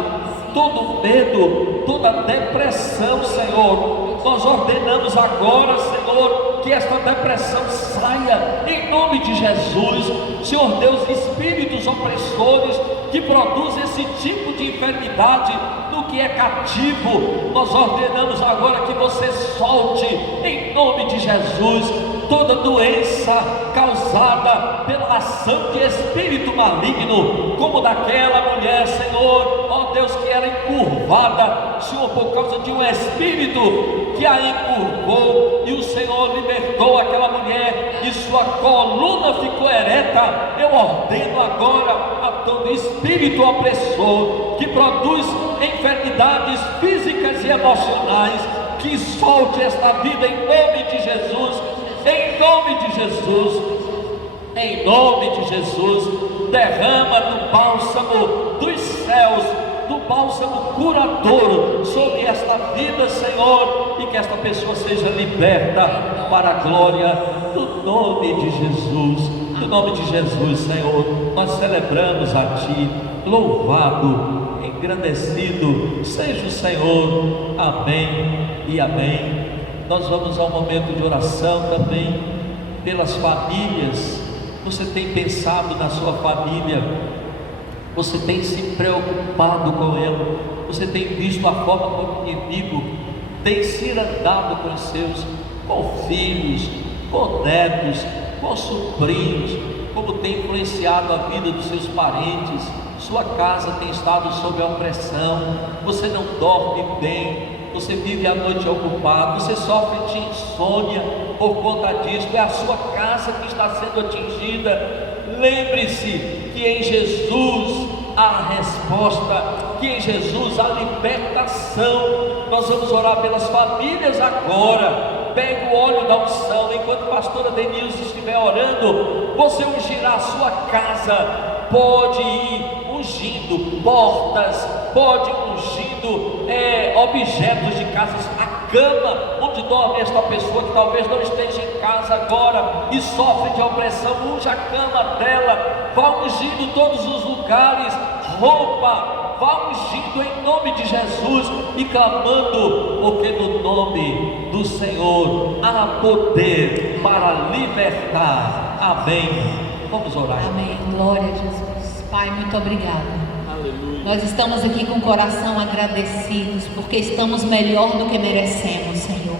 todo medo, toda depressão, Senhor, nós ordenamos agora, Senhor, que esta depressão saia, em nome de Jesus. Senhor Deus, espíritos opressores que produzem esse tipo de enfermidade no que é cativo, nós ordenamos agora que você solte, em nome de Jesus, toda doença causada pela ação de espírito maligno, como daquela mulher, Senhor, ó Deus, que era encurvada, Senhor, por causa de um espírito que a encurvou, e o Senhor libertou aquela mulher, e sua coluna ficou ereta. Eu ordeno agora a todo espírito opressor, que produz enfermidades físicas e emocionais, que solte esta vida em nome de Jesus. Em nome de Jesus, em nome de Jesus, derrama do bálsamo dos céus, do bálsamo curador sobre esta vida, Senhor, e que esta pessoa seja liberta para a glória do nome de Jesus. No nome de Jesus, Senhor, nós celebramos a Ti, louvado, engrandecido seja o Senhor. Amém e amém. Nós vamos ao momento de oração também pelas famílias. Você tem pensado na sua família? Você tem se preocupado com ela? Você tem visto a forma como o inimigo tem se andado com os seus, com filhos, com netos, com sobrinhos, como tem influenciado a vida dos seus parentes? Sua casa tem estado sob a opressão, você não dorme bem, você vive a noite ocupado, você sofre de insônia por conta disso, é a sua casa que está sendo atingida. Lembre-se que em Jesus há a resposta, que em Jesus há libertação. Nós vamos orar pelas famílias agora. Pegue o óleo da unção, enquanto a pastora Denilson estiver orando, você ungirá a sua casa. Pode ir ungindo portas, pode ir ungindo objetos de casas, a cama onde dorme esta pessoa que talvez não esteja em casa agora e sofre de opressão. Unja a cama dela, vá ungindo todos os lugares, roupa, vá ungindo em nome de Jesus e clamando, porque no nome do Senhor há poder para libertar. Amém. Vamos orar. Amém. Glória a Jesus. Pai, muito obrigada. Aleluia. Nós estamos aqui com o coração agradecidos, porque estamos melhor do que merecemos, Senhor.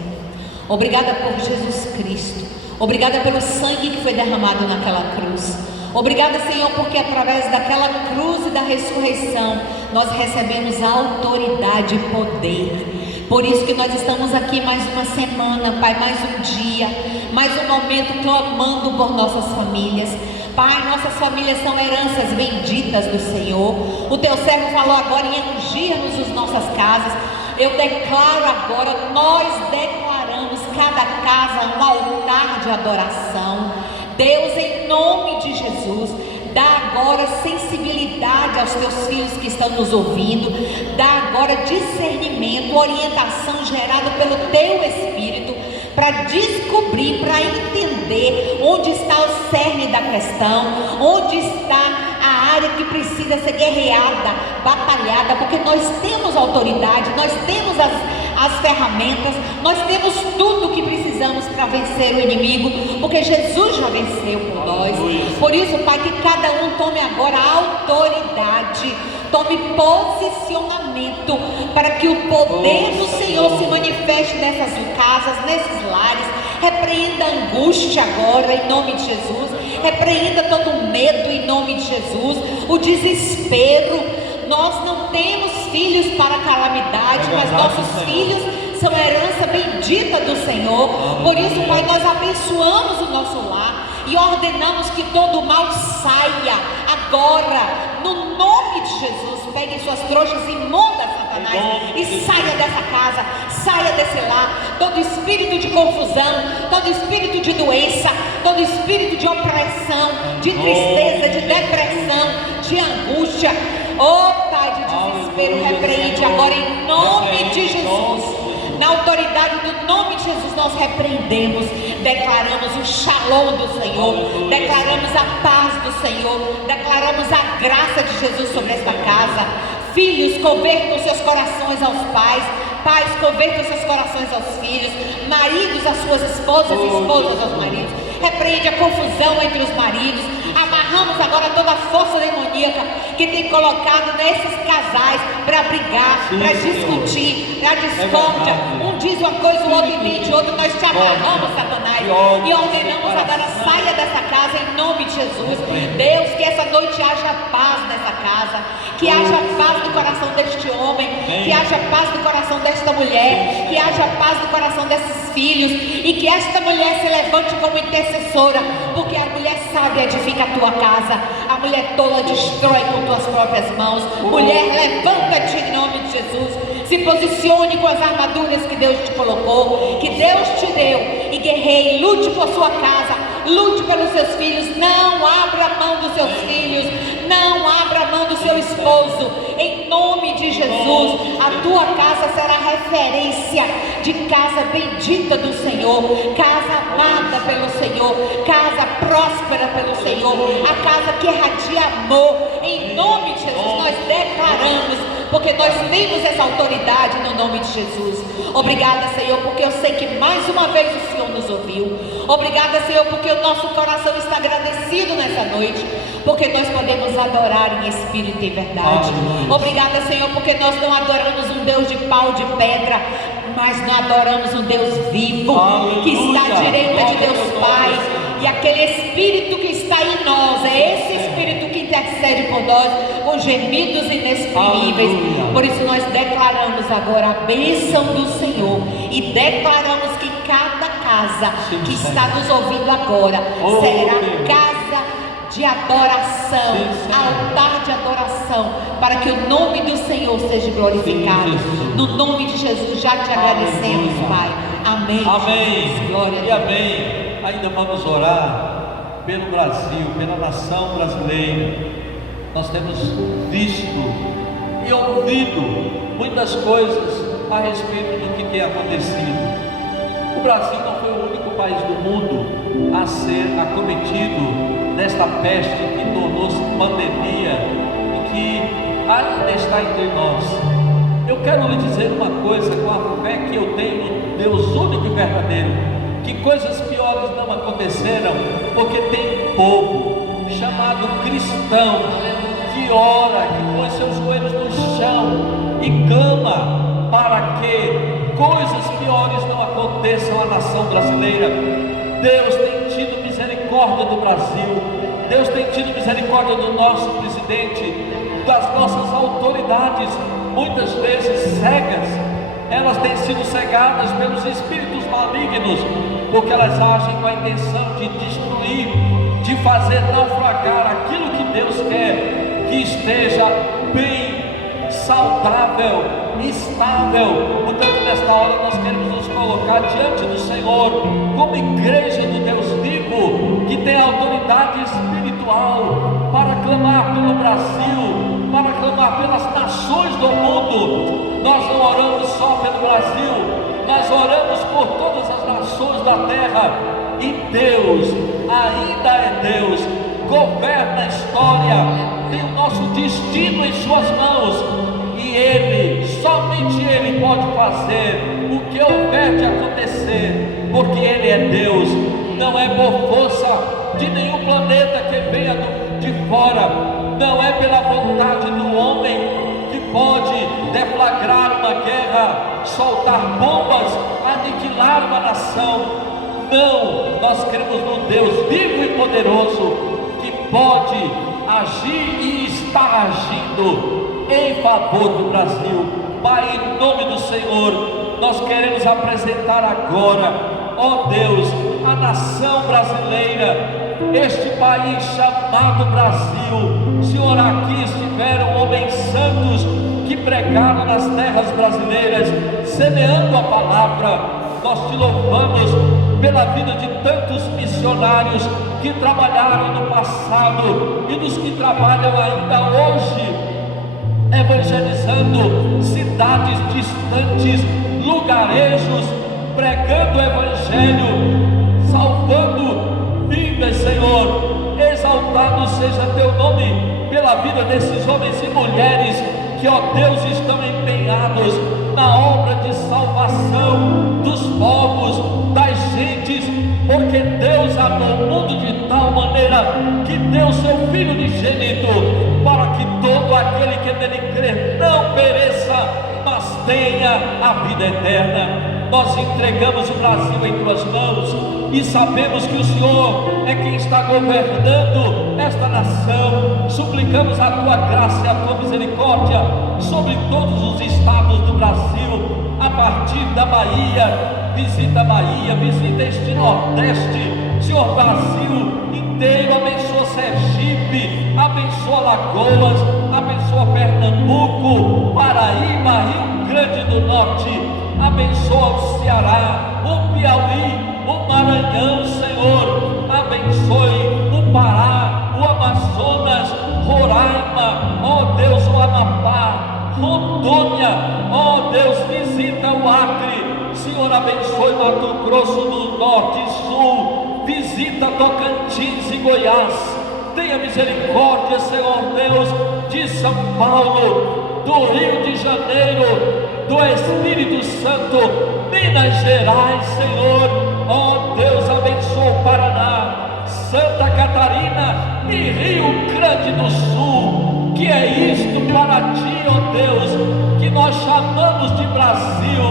Obrigada por Jesus Cristo. Obrigada pelo sangue que foi derramado naquela cruz. Obrigada, Senhor, porque através daquela cruz e da ressurreição nós recebemos autoridade e poder. Por isso que nós estamos aqui mais uma semana, Pai, mais um dia, mais um momento clamando por nossas famílias. Pai, nossas famílias são heranças benditas do Senhor. O teu servo falou agora em ungir-nos as nossas casas. Eu declaro agora, nós declaramos cada casa um altar de adoração. Deus, em nome de Jesus, dá agora sensibilidade aos teus filhos que estão nos ouvindo. Dá agora discernimento, orientação gerada pelo teu Espírito, para descobrir, para entender onde está o cerne da questão, onde está a área que precisa ser guerreada, batalhada, porque nós temos autoridade, nós temos as ferramentas, nós temos tudo o que precisamos para vencer o inimigo, porque Jesus já venceu por nós. Por isso, Pai, que cada um tome agora a autoridade, tome posicionamento, para que o poder do Senhor se manifeste nessas casas, nesses lares. Repreenda a angústia agora, em nome de Jesus. Repreenda todo o medo, em nome de Jesus. O desespero. Nós não temos filhos para calamidade, mas nossos filhos são herança bendita do Senhor. Por isso, Pai, nós abençoamos o nosso lar e ordenamos que todo mal saia agora, no nome de Jesus. Pegue suas trouxas imundas, Satanás, e saia dessa casa, saia desse lar. Todo espírito de confusão, todo espírito de doença, todo espírito de opressão, de tristeza, de depressão, de angústia, Pai, de desespero, repreende agora em nome de Jesus. Na autoridade do nome de Jesus nós repreendemos, declaramos o shalom do Senhor, declaramos a paz do Senhor, declaramos a graça de Jesus sobre esta casa. Filhos, convertam seus corações aos pais, pais, convertam seus corações aos filhos, maridos às suas esposas e esposas aos maridos. Repreende a confusão entre os maridos. Amarramos agora toda a força demoníaca que tem colocado nesses casais para brigar, para discutir, para discórdia. Um diz uma coisa, o outro entende outro. Nós te amarramos, Satanás, e ordenamos agora, saia dessa casa em nome de Jesus. Deus, que essa noite haja paz nessa casa, que haja paz no coração deste homem, que haja paz no coração desta mulher, que haja paz no coração desses filhos, e que esta mulher se levante como intercessora, porque a mulher sábia edifica a tua casa, a mulher tola destrói com tuas próprias mãos. Mulher, levanta-te em nome de Jesus, se posicione com as armaduras que Deus te colocou, que Deus te deu, e guerreie, lute por sua casa, lute pelos seus filhos. Não abra mão dos seus filhos, não abra mão do seu esposo, em nome de Jesus. A tua casa será referência de casa bendita do Senhor, casa amada pelo Senhor, casa próspera pelo Senhor, a casa que irradia amor. Em nome de Jesus nós declaramos, porque nós temos essa autoridade no nome de Jesus. Obrigada, Senhor, porque eu sei que mais uma vez o Senhor nos ouviu. Obrigada, Senhor, porque o nosso coração está agradecido nessa noite, porque nós podemos adorar em espírito e verdade. Obrigada, Senhor, porque nós não adoramos um Deus de pau, de pedra, mas nós adoramos um Deus vivo, que está à direita de Deus Pai. E aquele Espírito que está em nós, é esse Espírito que intercede por nós com gemidos inexprimíveis. Por isso nós declaramos agora a bênção do Senhor, e declaramos que cada casa que está nos ouvindo agora será casa de adoração, altar de adoração, para que o nome do Senhor seja glorificado. No nome de Jesus já te agradecemos, Pai. Amém. Amém. Glória E amém. Ainda vamos orar pelo Brasil, pela nação brasileira. Nós temos visto e ouvido muitas coisas a respeito do que tem acontecido. O Brasil não foi o único país do mundo a ser acometido desta peste que tornou-se pandemia e que ainda está entre nós. Eu quero lhe dizer uma coisa, com a fé que eu tenho no Deus único e verdadeiro, que coisas piores não aconteceram, porque tem povo chamado cristão que ora, que põe seus joelhos no chão e clama para que coisas piores não aconteçam à nação brasileira. Deus tem tido misericórdia do Brasil, Deus tem tido misericórdia do nosso presidente, das nossas autoridades, muitas vezes cegas, elas têm sido cegadas pelos espíritos malignos, porque elas agem com a intenção de destruir, de fazer naufragar aquilo que Deus quer que esteja bem, saudável, estável. Portanto, nesta hora nós queremos nos colocar diante do Senhor como igreja do Deus vivo, que tem autoridade espiritual para clamar pelo Brasil, para clamar pelas nações do mundo. Nós não oramos só pelo Brasil, nós oramos por todas as nações da terra, e Deus ainda é Deus, governa a história, tem o nosso destino em suas mãos, e Ele, somente Ele pode fazer o que houver de acontecer, porque Ele é Deus. Não é por força de nenhum planeta que venha de fora, não é pela vontade do homem que pode deflagrar uma guerra, soltar bombas, aniquilar uma nação. Não, nós cremos no Deus vivo e poderoso, que pode agir e está agindo em favor do Brasil. Pai, em nome do Senhor, nós queremos apresentar agora, ó Deus, a nação brasileira, este país chamado Brasil. Senhor, aqui estiveram homens santos que pregaram nas terras brasileiras, semeando a palavra. Nós te louvamos pela vida de tantos missionários que trabalharam no passado e dos que trabalham ainda hoje, evangelizando cidades distantes, lugarejos, pregando o evangelho, salvando vidas, Senhor. Exaltado seja teu nome pela vida desses homens e mulheres que, ó Deus, estão empenhados na obra de salvação dos povos, das gentes, porque Deus amou o mundo de tal maneira que deu seu Filho unigênito, para que todo aquele que nele crer não pereça, mas tenha a vida eterna. Nós entregamos o Brasil em tuas mãos e sabemos que o Senhor é quem está governando esta nação. Suplicamos a tua graça e a tua misericórdia sobre todos os estados do Brasil, a partir da Bahia. Visita a Bahia, visita este Nordeste, Senhor, Brasil inteiro. Abençoa Sergipe, abençoa Alagoas, abençoa Pernambuco, Paraíba, Rio Grande do Norte, abençoa o Ceará, o Piauí, o Maranhão, Senhor, abençoe o Pará, o Amazonas, Roraima, ó Deus, o Amapá, Rondônia, ó Deus, visita o Acre, Senhor, abençoe Mato Grosso do Norte e Sul, visita Tocantins e Goiás, tenha misericórdia, Senhor Deus, de São Paulo, do Rio de Janeiro, do Espírito Santo, Minas Gerais, Senhor, ó Deus, abençoa o Paraná, Santa Catarina e Rio Grande do Sul, que é isto para ti, ó Deus, que nós chamamos de Brasil,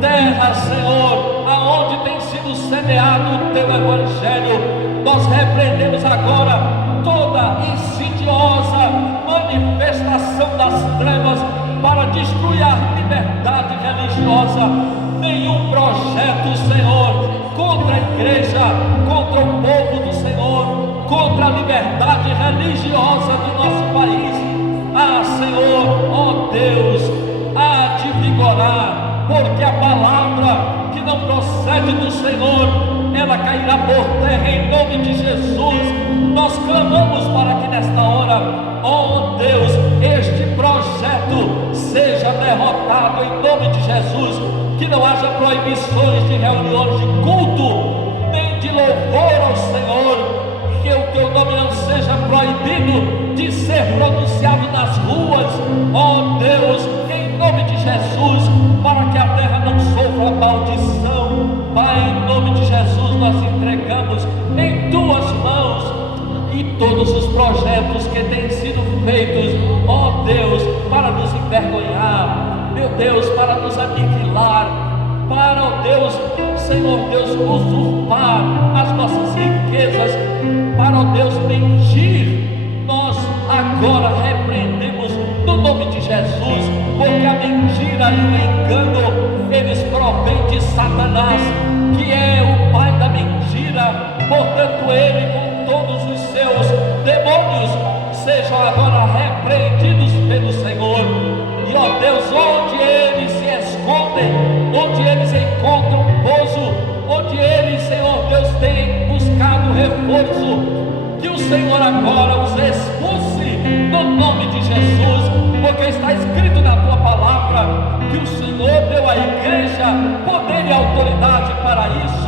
terra, Senhor, aonde tem sido semeado o teu evangelho. Nós repreendemos agora toda insidiosa manifestação das trevas para destruir a liberdade religiosa. Nenhum projeto, Senhor, contra a igreja, contra o povo do Senhor, contra a liberdade religiosa do nosso país. Ah, Senhor, ó Deus, há de vigorar, porque a palavra que não procede do Senhor, ela cairá por terra em nome de Jesus. Nós clamamos para que nesta hora, ó Deus, este projeto seja derrotado em nome de Jesus, que não haja proibições de reuniões de culto, nem de louvor ao Senhor, que o teu nome não seja proibido de ser pronunciado nas ruas, ó Deus, em nome de Jesus, para que a terra não sofra maldição. Pai, em nome de Jesus, nós entregamos em tuas mãos e todos os projetos que têm sido feitos, ó Deus, para nos envergonhar, meu Deus, para nos aniquilar, para, ó Deus, Senhor Deus, usurpar as nossas riquezas, para, ó Deus, mentir. Nós agora repreendemos no nome de Jesus, porque a mentira mentira e o engano, eles provêm de Satanás, que é o pai da mentira. Portanto, ele com todos os seus demônios sejam agora repreendidos pelo Senhor. E ó Deus, onde eles se escondem, onde eles encontram pouso, onde eles, Senhor Deus, têm buscado reforço, que o Senhor agora os expulse no nome de Jesus, porque está escrito na tua palavra que o Senhor deu à igreja poder e autoridade para isso.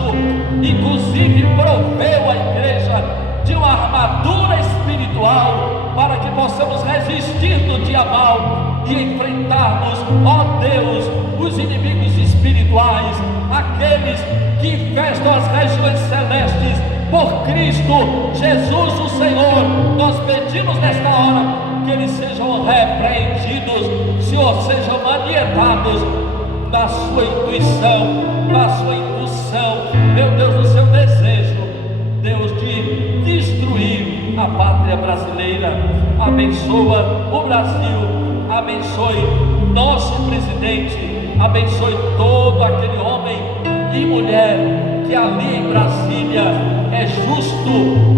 Inclusive proveu a igreja de uma armadura espiritual para que possamos resistir no dia mal e enfrentarmos, ó Deus, os inimigos espirituais, aqueles que festam as regiões celestes por Cristo Jesus o Senhor. Nós pedimos nesta hora que eles sejam repreendidos, Senhor, sejam manietados na sua intuição, na sua indução, meu Deus, no seu desejo, Deus, de destruir a pátria brasileira. Abençoa o Brasil, abençoe nosso presidente, abençoe todo aquele homem e mulher que ali em Brasília é justo,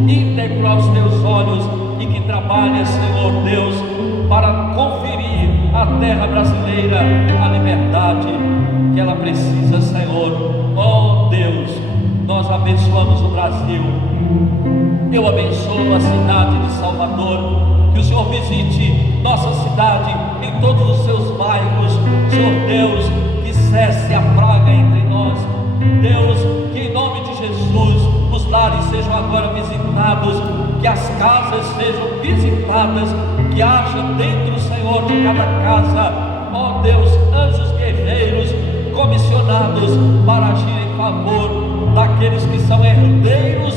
íntegro aos teus olhos e que trabalha, Senhor Deus, para conferir à terra brasileira a liberdade que ela precisa, Senhor. Oh Deus, nós abençoamos o Brasil. Eu abençoo a cidade de Salvador. Que o Senhor visite nossa cidade em todos os seus bairros, Senhor Deus, que cesse a praga entre nós, Deus, que em nome de Jesus os lares sejam agora visitados, que as casas sejam visitadas, que haja dentro, Senhor, de cada casa, ó Deus, anjos guerreiros comissionados para agir em favor daqueles que são herdeiros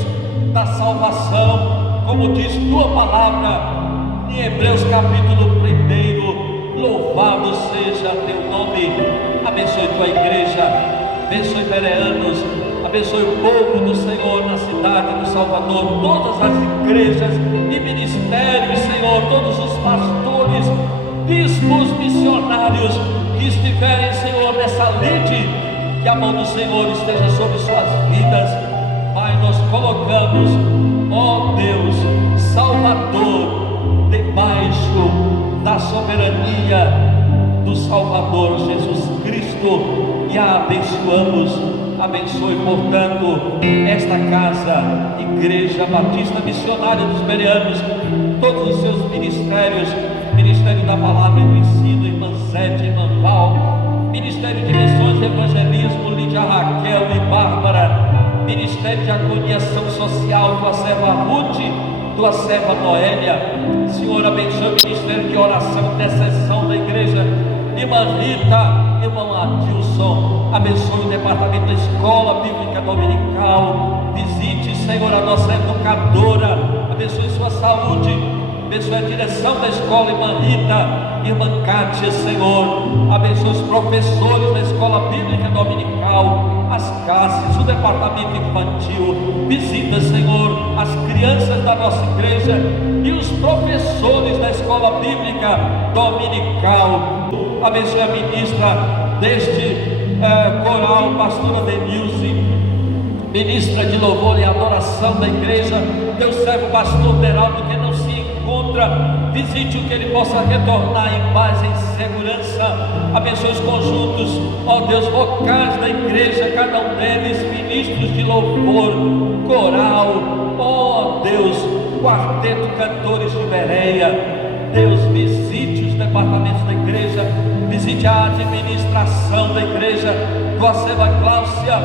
da salvação, como diz tua palavra em Hebreus capítulo 1. Louvado seja teu nome. Abençoe tua igreja, abençoe Bereanos, abençoe o povo do Senhor na cidade do Salvador, todas as igrejas e ministérios, Senhor, todos os pastores, bispos, missionários que estiverem, Senhor, nessa lide, que a mão do Senhor esteja sobre suas vidas. Pai, nós colocamos, ó Deus, Salvador, debaixo da soberania do Salvador Jesus Cristo, e a abençoamos. Abençoe, portanto, esta casa, Igreja Batista Missionária dos Bereanos, todos os seus ministérios, Ministério da Palavra e do Ensino, Irmã Zete, Irmã Val, Ministério de Missões e Evangelismo, Lídia, Raquel e Bárbara, Ministério de Agonia, Ação Social, tua serva Ruth, tua serva Noélia. Senhor, abençoe o Ministério de Oração e Intercessão da Igreja, Irmã Rita, Irmão Adilson. Abençoe o departamento da Escola Bíblica Dominical. Visite, Senhor, a nossa educadora, abençoe sua saúde, abençoe a direção da escola, Irmã Rita, Irmã Kátia, Senhor. Abençoe os professores da Escola Bíblica Dominical, as classes, o departamento infantil. Visita, Senhor, as crianças da nossa igreja e os professores da Escola Bíblica Dominical. Abençoe a ministra deste coral, pastora Denilze, ministra de louvor e adoração da igreja, teu servo pastor Deraldo, que não se encontra, visite o que ele possa retornar em paz, em segurança. Abençoe os conjuntos, ó Deus, vocais da igreja, cada um deles, ministros de louvor, coral, ó Deus, quarteto, cantores de Bereia. Deus, visite os departamentos da igreja, visite a administração da igreja, tua serva Cláudia,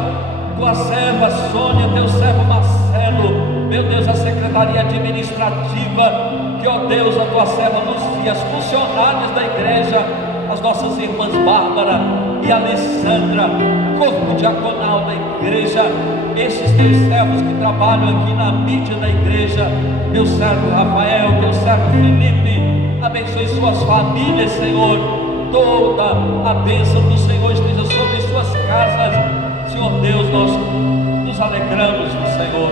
tua serva Sônia, teu servo Marcelo, meu Deus, a secretaria administrativa, que, ó Deus, a tua serva Lucia, as funcionárias da igreja, as nossas irmãs Bárbara e Alessandra, corpo diaconal da igreja, esses teus servos que trabalham aqui na mídia da igreja, teu servo Rafael, teu servo Felipe. Abençoe suas famílias, Senhor. Toda a bênção do Senhor esteja sobre suas casas. Senhor Deus, nós nos alegramos no Senhor,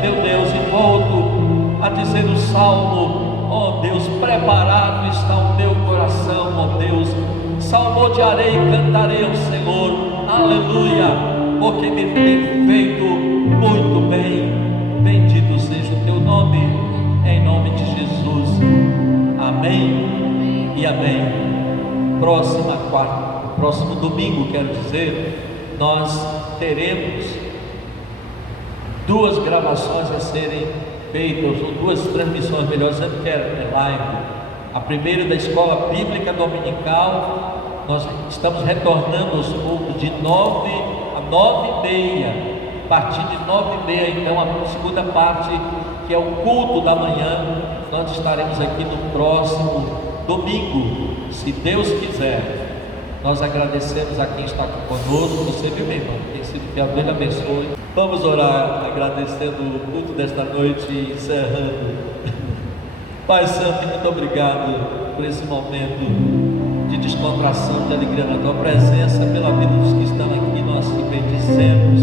meu Deus, e volto a dizer o salmo, ó Deus, preparado está o teu coração, ó Deus, salmodiarei e cantarei ao Senhor, aleluia, porque me tem feito muito bem. Bendito seja o teu nome, em nome de Jesus. Amém e amém. Próximo domingo, quero dizer, nós teremos duas gravações a serem feitas, ou duas transmissões, melhor dizendo, que é live. A primeira da Escola Bíblica Dominical, nós estamos retornando aos cultos de 9 a 9h30, a partir de 9h30, então a segunda parte, que é o culto da manhã, nós estaremos aqui no próximo domingo, se Deus quiser. Nós agradecemos a quem está aqui conosco, você viu, meu irmão, tem sido que Deus abençoe. Vamos orar agradecendo o culto desta noite e encerrando. Pai Santo, muito obrigado por esse momento de descontração, de alegria na tua presença, pela vida dos que estão aqui. Nós te bendizemos,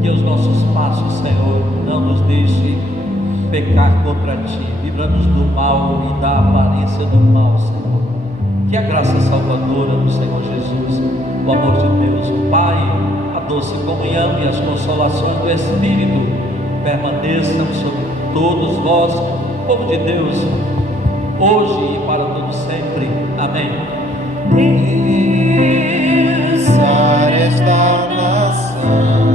que os nossos passos, Senhor, não nos deixe pecar contra ti, livra-nos do mal e da aparência do mal, Senhor. Que a graça salvadora do Senhor Jesus, o amor de Deus, o Pai, a doce comunhão e as consolações do Espírito permaneçam sobre todos vós, povo de Deus, hoje e para todo sempre. Amém. Esta nação